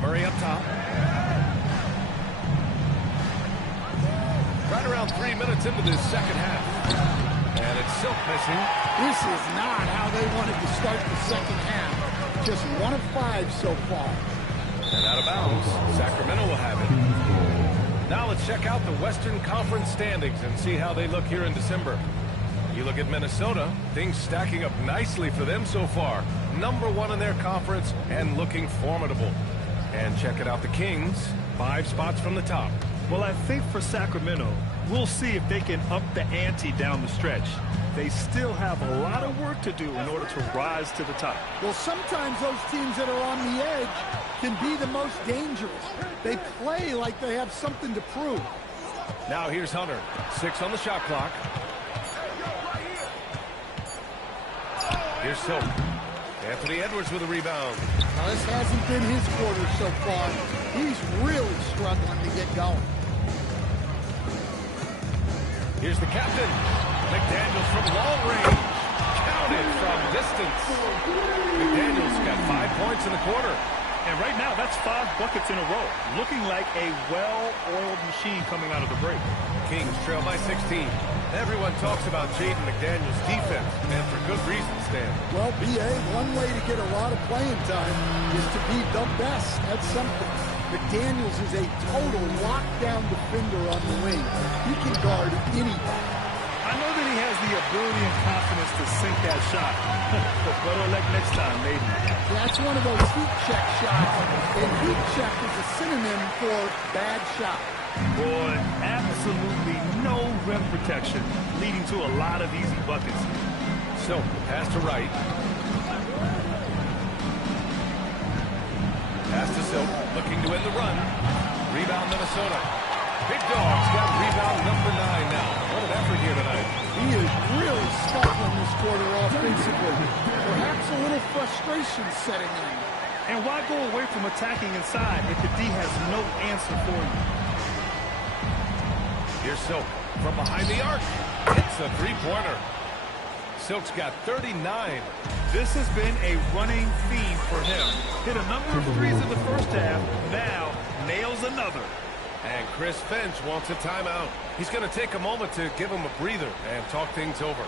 Murray up top. Right around 3 minutes into this second half. missing. This is not how they wanted to start the second half. Just 1 of 5 so far. And out of bounds. Sacramento will have it. Now let's check out the Western Conference standings and see how they look here in December. You look at Minnesota, things stacking up nicely for them so far. #1 in their conference and looking formidable. And check it out, the Kings, 5 spots from the top. Well, I think for Sacramento, we'll see if they can up the ante down the stretch. They still have a lot of work to do in order to rise to the top. Well, sometimes those teams that are on the edge can be the most dangerous. They play like they have something to prove. Now here's Hunter. 6 on the shot clock. Here's Silk. Anthony Edwards with a rebound. Now, this hasn't been his quarter so far. He's really struggling to get going. Here's the captain. McDaniels from long range. Counted from distance. McDaniels got 5 points in the quarter. And right now, that's 5 buckets in a row. Looking like a well-oiled machine coming out of the break. Kings trail by 16. Everyone talks about Jaden McDaniels' defense, and for good reason, Stan. Well, B.A., one way to get a lot of playing time is to be the best at something. McDaniels is a total lockdown defender on the wing. He can guard anybody. I know that he has the ability and confidence to sink that shot. But better luck next time, maybe. That's one of those heat check shots, and heat check is a synonym for bad shot. Boy, absolutely no rim protection, leading to a lot of easy buckets. So, pass to Wright. Pass to Silk, looking to end the run. Rebound Minnesota. Big Dog's got rebound number 9 now. What an effort here tonight. He is really scuffling this quarter offensively. Perhaps a little frustration setting in. And why go away from attacking inside if the D has no answer for you? Here's Silk from behind the arc. Hits a three-pointer. Silk's got 39. This has been a running theme for him. Hit a number of threes in the first half. Now nails another. And Chris Finch wants a timeout. He's going to take a moment to give him a breather and talk things over.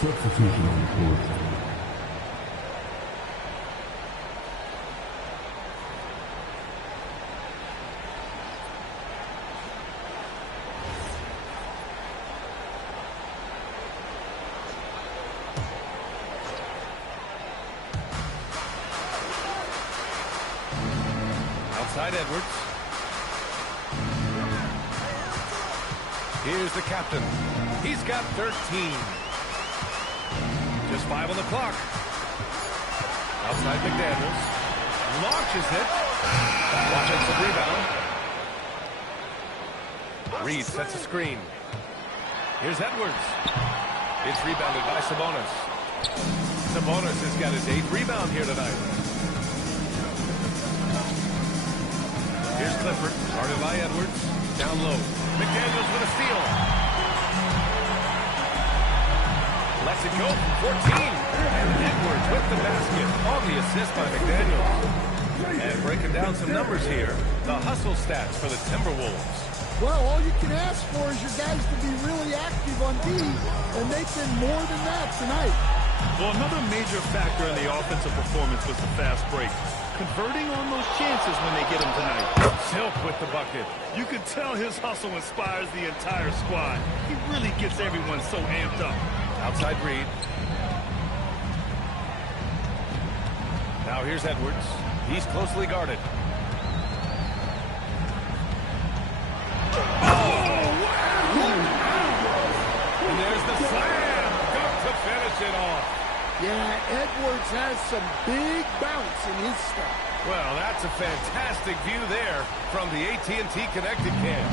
Substitution on the court. Outside Edwards. Here's the captain. He's got 13. Just 5 on the clock. Outside McDaniels. Launches it. Offensive rebound. Reed sets a screen. Here's Edwards. It's rebounded by Sabonis. Sabonis has got his 8th rebound here tonight. Here's Clifford. Guarded by Edwards. Down low. McDaniels with a steal. Lets it go from 14. And Edwards with the basket on the assist by McDaniels. And breaking down some numbers here. The hustle stats for the Timberwolves. Well, all you can ask for is your guys to be really active on D, and they've been more than that tonight. Well, another major factor in the offensive performance was the fast break. Converting on those chances when they get them tonight. Silk with the bucket. You can tell his hustle inspires the entire squad. He really gets everyone so amped up. Outside Reed. Now here's Edwards. He's closely guarded. And there's the slam. Got to finish it off. Yeah, Edwards has some big bounce in his step. Well, that's a fantastic view there from the AT&T Connected Cam.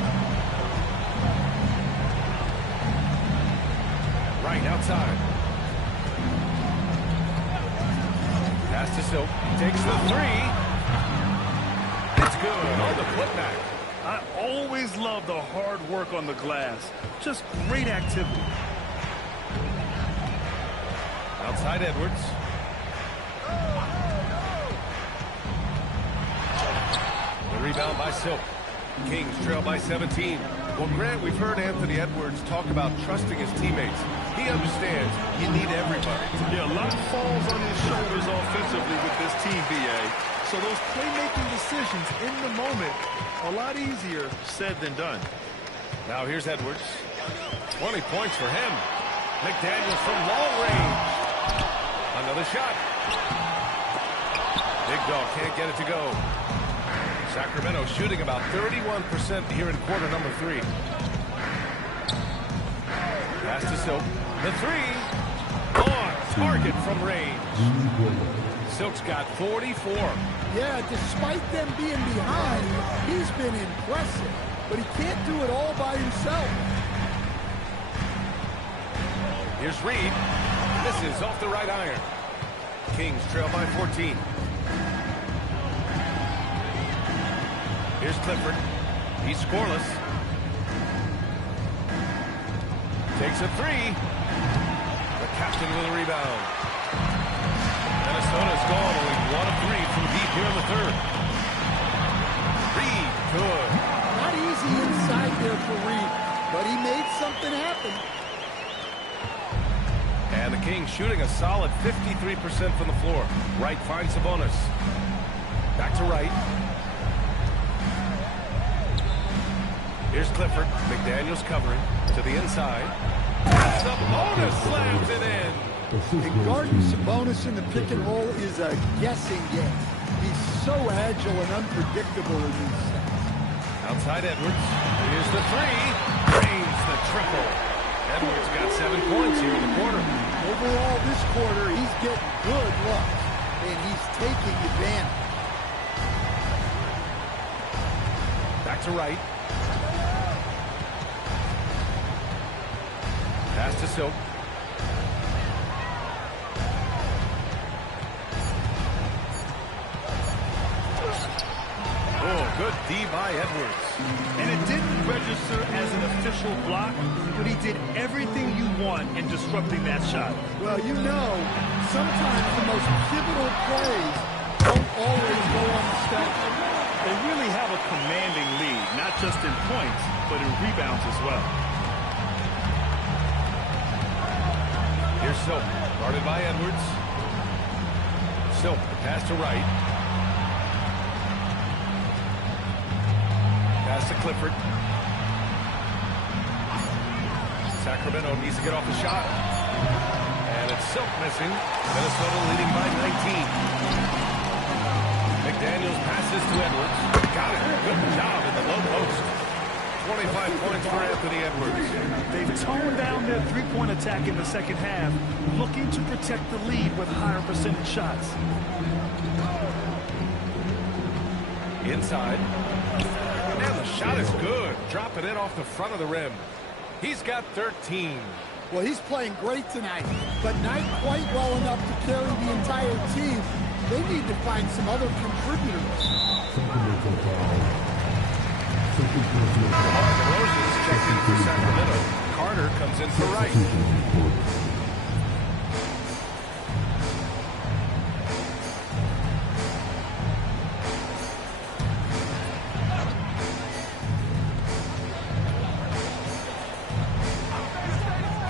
Right outside. Pass to Silk. Takes the three. It's good on the putback. I always love the hard work on the glass. Just great activity. Outside Edwards. The rebound by Silk. Kings trail by 17. Well, Grant, we've heard Anthony Edwards talk about trusting his teammates. He understands you need everybody. Yeah, a lot falls on his shoulders offensively with this team, BA. So those playmaking decisions in the moment are a lot easier said than done. Now here's Edwards. 20 points for him. McDaniels from long range. Another shot. Big dog can't get it to go. Sacramento shooting about 31% here in quarter number 3. Pass to Silk. The three. On target from range. Silk's got 44. Yeah, despite them being behind, he's been impressive. But he can't do it all by himself. Here's Reed. Misses off the right iron. Kings trail by 14. Here's Clifford. He's scoreless. Takes a three. The captain with a rebound. Minnesota's gone only 1 of 3 from deep here in the third. Reed, good. Not easy inside there for Reed, but he made something happen. And the Kings shooting a solid 53% from the floor. Wright finds Sabonis. Back to Wright. Here's Clifford. McDaniels covering to the inside. Sabonis slams it in. And guarding Sabonis in the pick and roll is a guessing game. He's so agile and unpredictable in these sets. Outside Edwards. Here's the three. Drains the triple. Edwards got 7 points here in the quarter. Overall, this quarter, he's getting good looks, and he's taking advantage. Back to Wright. Pass to Silk. Oh, good D by Edwards. And it didn't register as an official block, but he did everything you want in disrupting that shot. Well, you know, sometimes the most pivotal plays don't always go on the stats. They really have a commanding lead, not just in points, but in rebounds as well. Here's Silk, guarded by Edwards. Silk, pass to Wright. Pass to Clifford. Sacramento needs to get off the shot. And it's Silk missing. Minnesota leading by 19. McDaniels passes to Edwards. Got it. Good job in the low post. 25 points for Anthony Edwards. They've toned down their three-point attack in the second half, looking to protect the lead with higher percentage shots. Inside. And the shot is good. Dropping it off the front of the rim. He's got 13. Well, he's playing great tonight, but not quite well enough to carry the entire team. They need to find some other contributors. DeRozan's checked in for Sacramento. Carter comes in for Wright.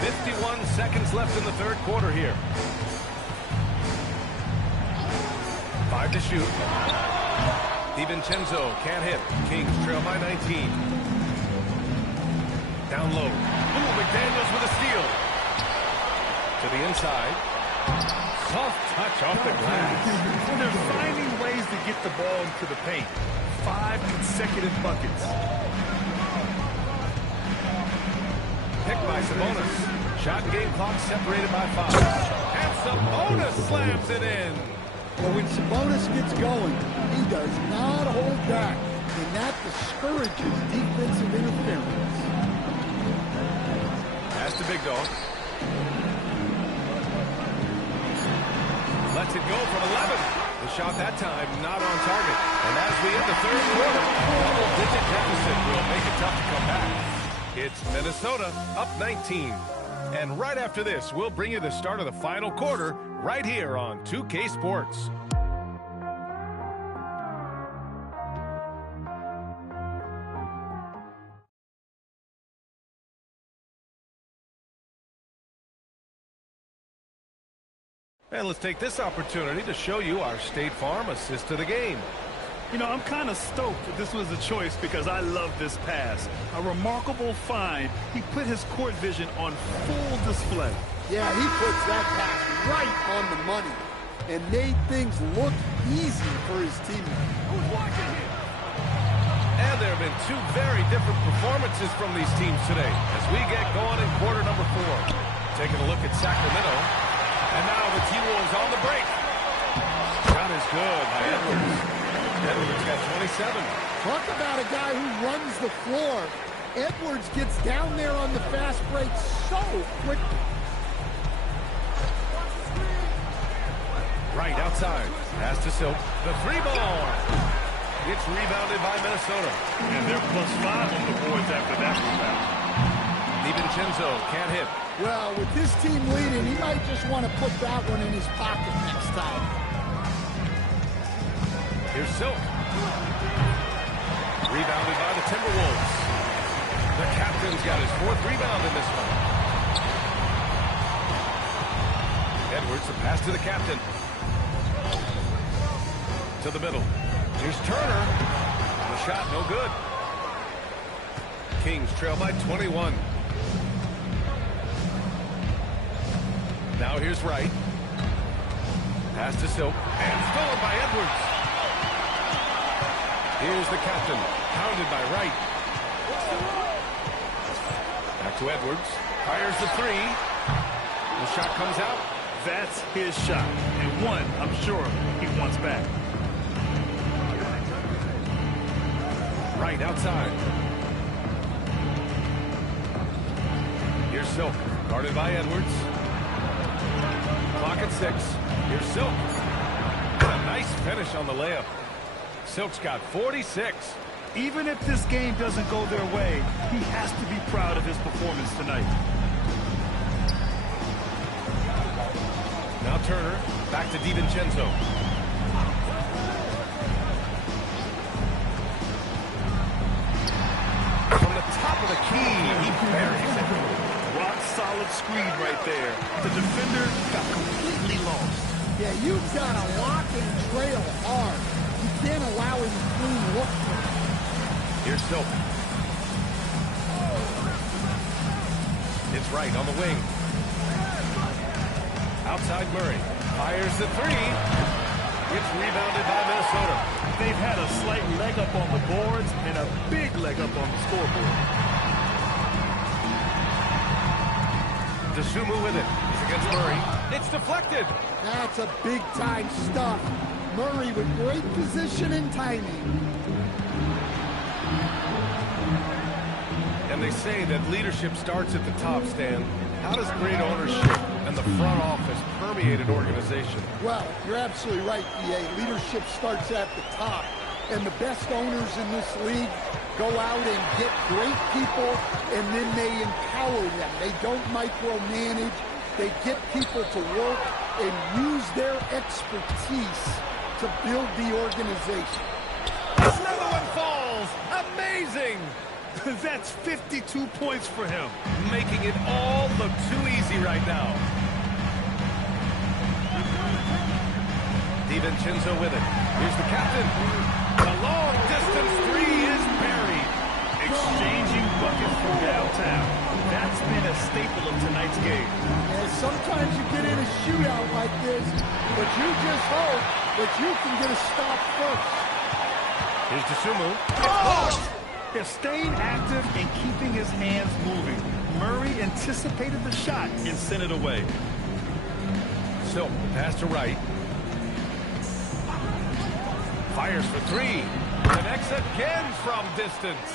51 seconds left in the third quarter here. 5 to shoot. DiVincenzo can't hit. Kings trail by 19. Down low. Ooh, McDaniels with a steal. To the inside. Soft touch off the glass. And they're finding ways to get the ball into the paint. 5 consecutive buckets. Picked by Sabonis. Shot and game clock separated by 5. And Sabonis slams it in. Well, when Sabonis gets going, he does not hold back, and that discourages defensive interference. Pass to Big Dog. Lets it go from 11. The shot that time not on target. And as we end the third quarter, double-digit deficit will make it tough to come back. It's Minnesota up 19. And right after this, we'll bring you the start of the final quarter right here on 2K Sports. And let's take this opportunity to show you our State Farm assist to the game. You know, I'm kind of stoked that this was a choice because I love this pass. A remarkable find. He put his court vision on full display. Yeah, he puts that pass right on the money and made things look easy for his teammate. Who's watching here? And there have been two very different performances from these teams today as we get going in quarter number 4. Taking a look at Sacramento. And now the T-Wolves on the break. Shot is good by Edwards. Edwards got 27. Talk about a guy who runs the floor. Edwards gets down there on the fast break so quickly. Right outside. Pass to Silk. The 3-ball. It's rebounded by Minnesota. And they're +5 on the boards after that rebound. DiVincenzo can't hit. Well, with this team leading, he might just want to put that one in his pocket next time. Here's Silk. Rebounded by the Timberwolves. The captain's got his 4th rebound in this one. Edwards, the pass to the captain. To the middle. Here's Turner. The shot, no good. Kings trail by 21. Now here's Wright. Pass to Silk. And stolen by Edwards. Here's the captain. Pounded by Wright. Back to Edwards. Fires the 3. The shot comes out. That's his shot. And one, I'm sure, he wants back. Right outside. Here's Silk. Guarded by Edwards. Clock at 6. Here's Silk. A nice finish on the layup. Silk's got 46. Even if this game doesn't go their way, he has to be proud of his performance tonight. Now Turner. Back to DiVincenzo. From the top of the key, he buries it. Rock solid screen right there. The defender got completely lost. Yeah, you've got to lock and trail hard. You can't allow him to clean look. Here's Silk. It's Wright on the wing. Outside Murray. Fires the 3. It's rebounded by Minnesota. They've had a slight leg up on the boards and a big leg up on the scoreboard. DeSumo with it. He's against Murray. It's deflected. That's a big-time stuff. Murray with great position and timing. And they say that leadership starts at the top, Stan. How does great ownership and the front office permeate an organization? Well, you're absolutely right, EA. Leadership starts at the top. And the best owners in this league go out and get great people, and then they empower them. They don't micromanage. They get people to work and use their expertise to build the organization. Another one falls. Amazing. That's 52 points for him. Making it all look too easy right now. DiVincenzo with it. Here's the captain. The long-distance three is buried. Exchanging buckets from downtown. That's been a staple of tonight's game. And sometimes you get in a shootout like this, but you just hope that you can get a stop first. Here's Dosunmu. Oh! They're staying active and keeping his hands moving. Murray anticipated the shot and sent it away. So, pass to right. Fires for three. Connects again from distance.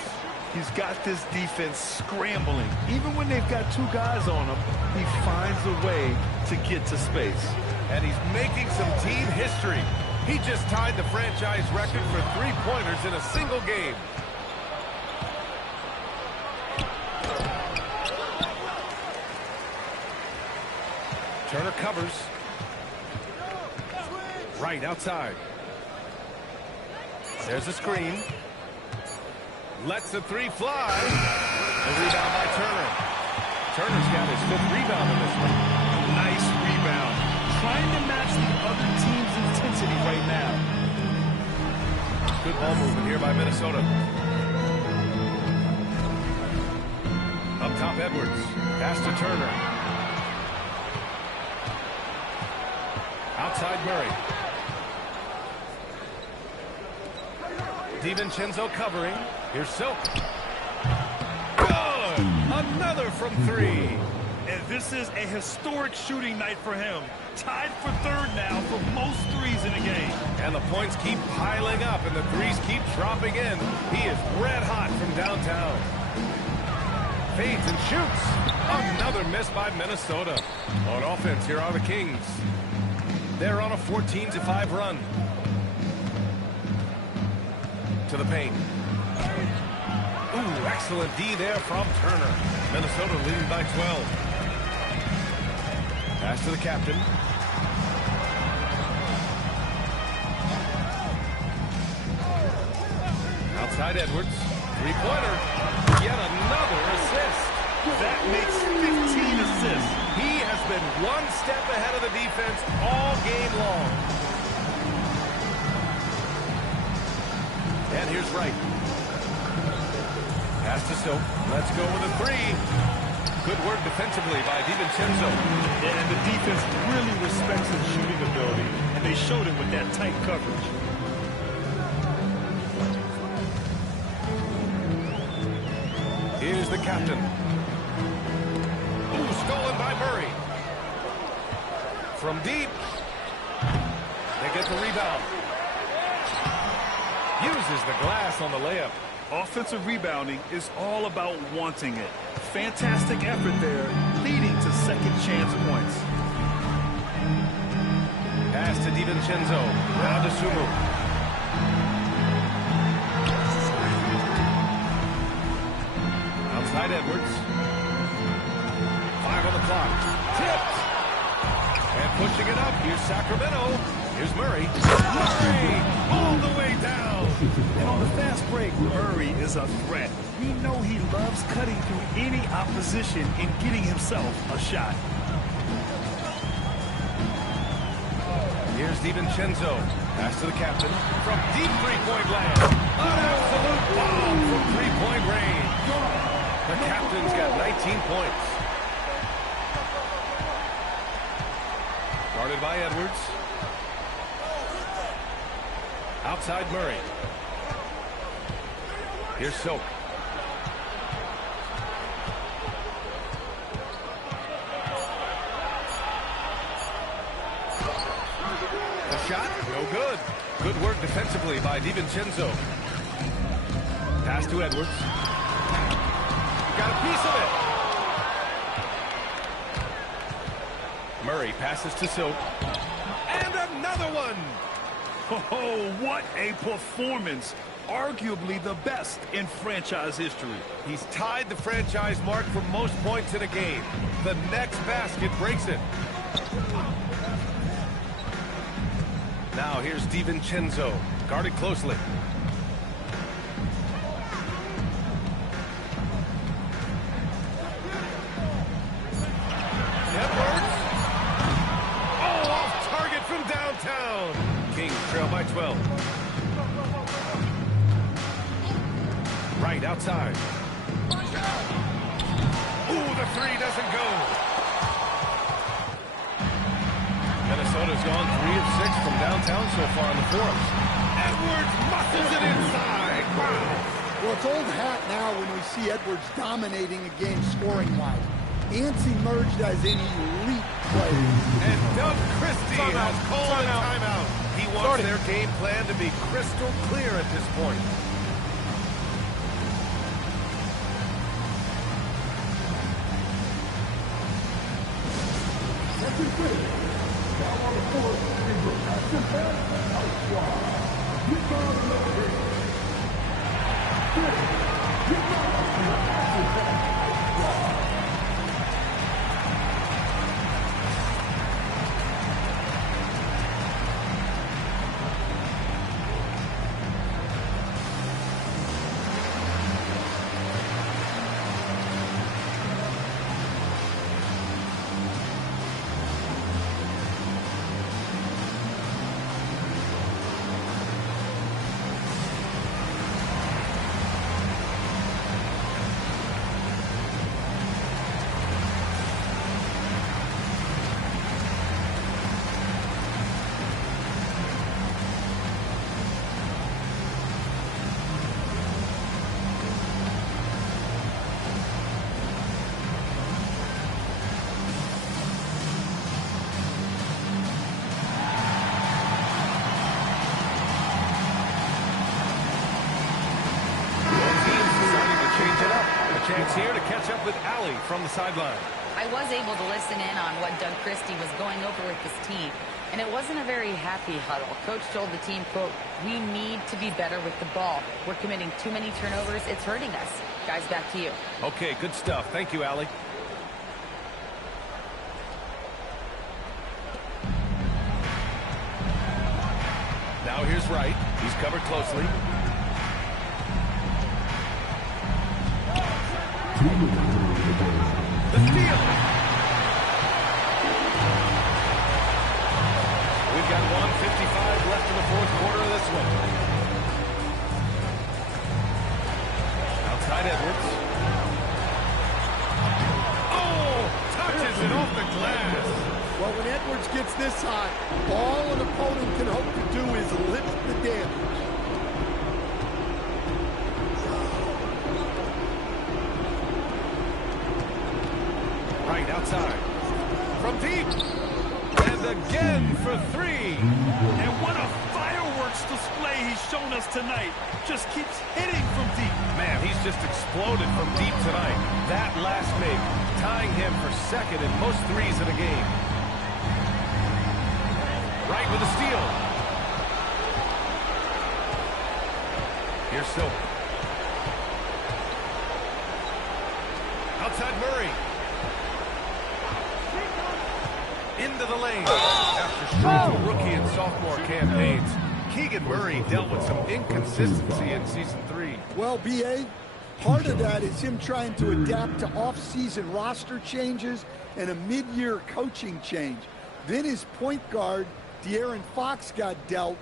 He's got this defense scrambling. Even when they've got two guys on him, he finds a way to get to space. And he's making some team history. He just tied the franchise record for three-pointers in a single game. Turner covers. Right outside. There's a screen. Lets the three fly. The rebound by Turner. Turner's got his fifth rebound in this one. Nice rebound. Trying to match the other team's intensity right now. Good ball movement here by Minnesota. Up top, Edwards. Pass to Turner. Outside Murray. DiVincenzo covering. Here's Silk. Good! Another from three. And this is a historic shooting night for him. Tied for third now for most threes in a game. And the points keep piling up and the threes keep dropping in. He is red hot from downtown. Fades and shoots. Another miss by Minnesota. On offense, here are the Kings. They're on a 14-5 run. To the paint. Ooh, excellent D there from Turner. Minnesota leading by 12. Pass to the captain. Outside Edwards. Three-pointer. Yet another assist. That makes 15 assists. He has been one step ahead of the defense all game long. And here's Wright. Pass to Silk. Let's go with a three. Good work defensively by DiVincenzo. And the defense really respects his shooting ability, and they showed it with that tight coverage. Here's the captain. Ooh, stolen by Murray. From deep. They get the rebound. Uses the glass on the layup. Offensive rebounding is all about wanting it. Fantastic effort there, leading to second chance points. Pass to DiVincenzo. Now to Sumu. Outside Edwards. 5 on the clock. Tipped. And pushing it up. Here's Sacramento. Here's Murray. Murray all the way down. And on the fast break, Murray is a threat. We know he loves cutting through any opposition and getting himself a shot. Here's DiVincenzo. Pass to the captain. From deep three-point land. An absolute bomb from three-point range. The captain's got 19 points. Guarded by Edwards. Outside Murray. Here's Silk. The shot, no good. Good work defensively by DiVincenzo. Pass to Edwards. Got a piece of it. Murray passes to Silk. And another one. Oh, what a performance. Arguably the best in franchise history. He's tied the franchise mark for most points in a game. The next basket breaks it. Now here's DiVincenzo, guarded closely. by 12. Right outside. Ooh, the three doesn't go. Minnesota's gone 3 of 6 from downtown so far in the fourth. Edwards muscles it inside. Wow. Well, it's old hat now when we see Edwards dominating a game scoring-wise. Ants emerged as an elite player. And Doug Christie has called a timeout. He wants their game plan to be crystal clear at this point. Chance here to catch up with Allie from the sideline. I was able to listen in on what Doug Christie was going over with his team, and it wasn't a very happy huddle. Coach told the team, quote, "We need to be better with the ball. We're committing too many turnovers. It's hurting us." Guys, back to you. Okay, good stuff. Thank you, Allie. Now here's Wright. He's covered closely. The steal. We've got 1:55 left in the fourth quarter of this one. Outside Edwards. Oh, touches it off the glass. Well, when Edwards gets this hot, all an opponent can hope to do is lift the damage. Right outside. From deep. And again for three. And what a fireworks display he's shown us tonight. Just keeps hitting from deep. Man, he's just exploded from deep tonight. That last make, tying him for second in most threes in a game. Right with a steal. Here's Silver. Outside Murray. Into the lane. After strong rookie and sophomore campaigns, Keegan Murray dealt with some inconsistency in Season 3. Well, B.A., part of that is him trying to adapt to off-season roster changes and a mid-year coaching change. Then his point guard, De'Aaron Fox, got dealt.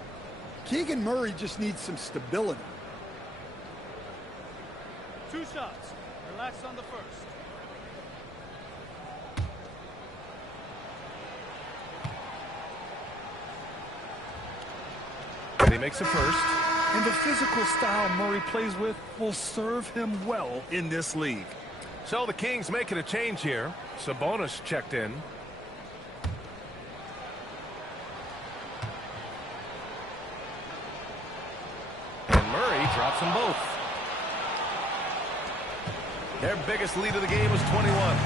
Keegan Murray just needs some stability. 2 shots. Relax on the first. And he makes a first. And the physical style Murray plays with will serve him well in this league. So the Kings making a change here. Sabonis checked in. And Murray drops them both. Their biggest lead of the game was 21.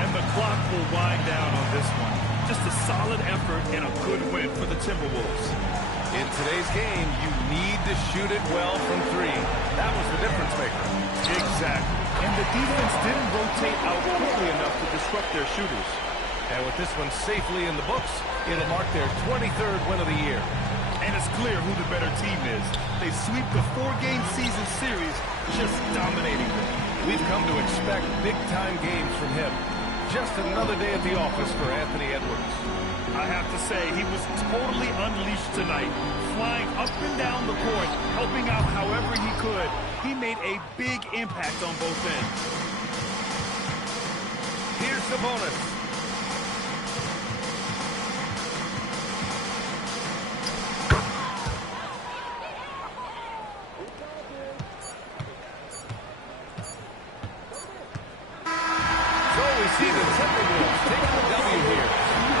And the clock will wind down on this one. Just a solid effort and a good win for the Timberwolves. In today's game, you need to shoot it well from three. That was the difference maker. Exactly. And the defense didn't rotate out quickly enough to disrupt their shooters. And with this one safely in the books, it'll mark their 23rd win of the year. And it's clear who the better team is. They sweep the 4-game season series, just dominating them. We've come to expect big-time games from him. just another day at the office for Anthony Edwards. I have to say, he was totally unleashed tonight, flying up and down the court, helping out however he could. He made a big impact on both ends. Here's Sabonis. So we see the Timberwolves taking the W here.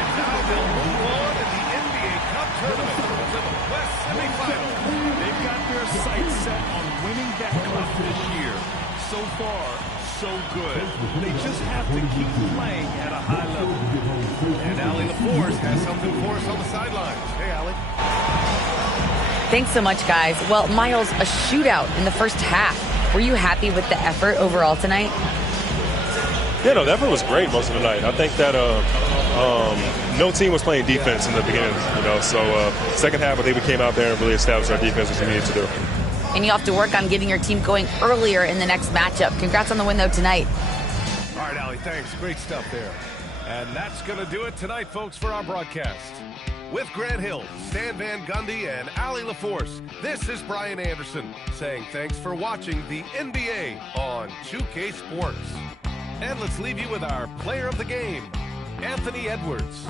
And now they'll move on in the NBA Cup Tournament to the West Semifinal. They've got their sights set on winning that cup this year. So far, so good. They just have to keep playing at a high level. And Allie LaForce has something for us on the sidelines. Hey, Allie. Thanks so much, guys. Well, Miles, a shootout in the first half. Were you happy with the effort overall tonight? Yeah, no, the effort was great most of the night. I think that no team was playing defense in the beginning, so second half I think we came out there and really established our defense as we needed to do. And you have to work on getting your team going earlier in the next matchup. Congrats on the win, though, tonight. All right, Allie, thanks. Great stuff there. And that's going to do it tonight, folks, for our broadcast. With Grant Hill, Stan Van Gundy, and Allie LaForce, this is Brian Anderson saying thanks for watching the NBA on 2K Sports. And let's leave you with our player of the game, Anthony Edwards.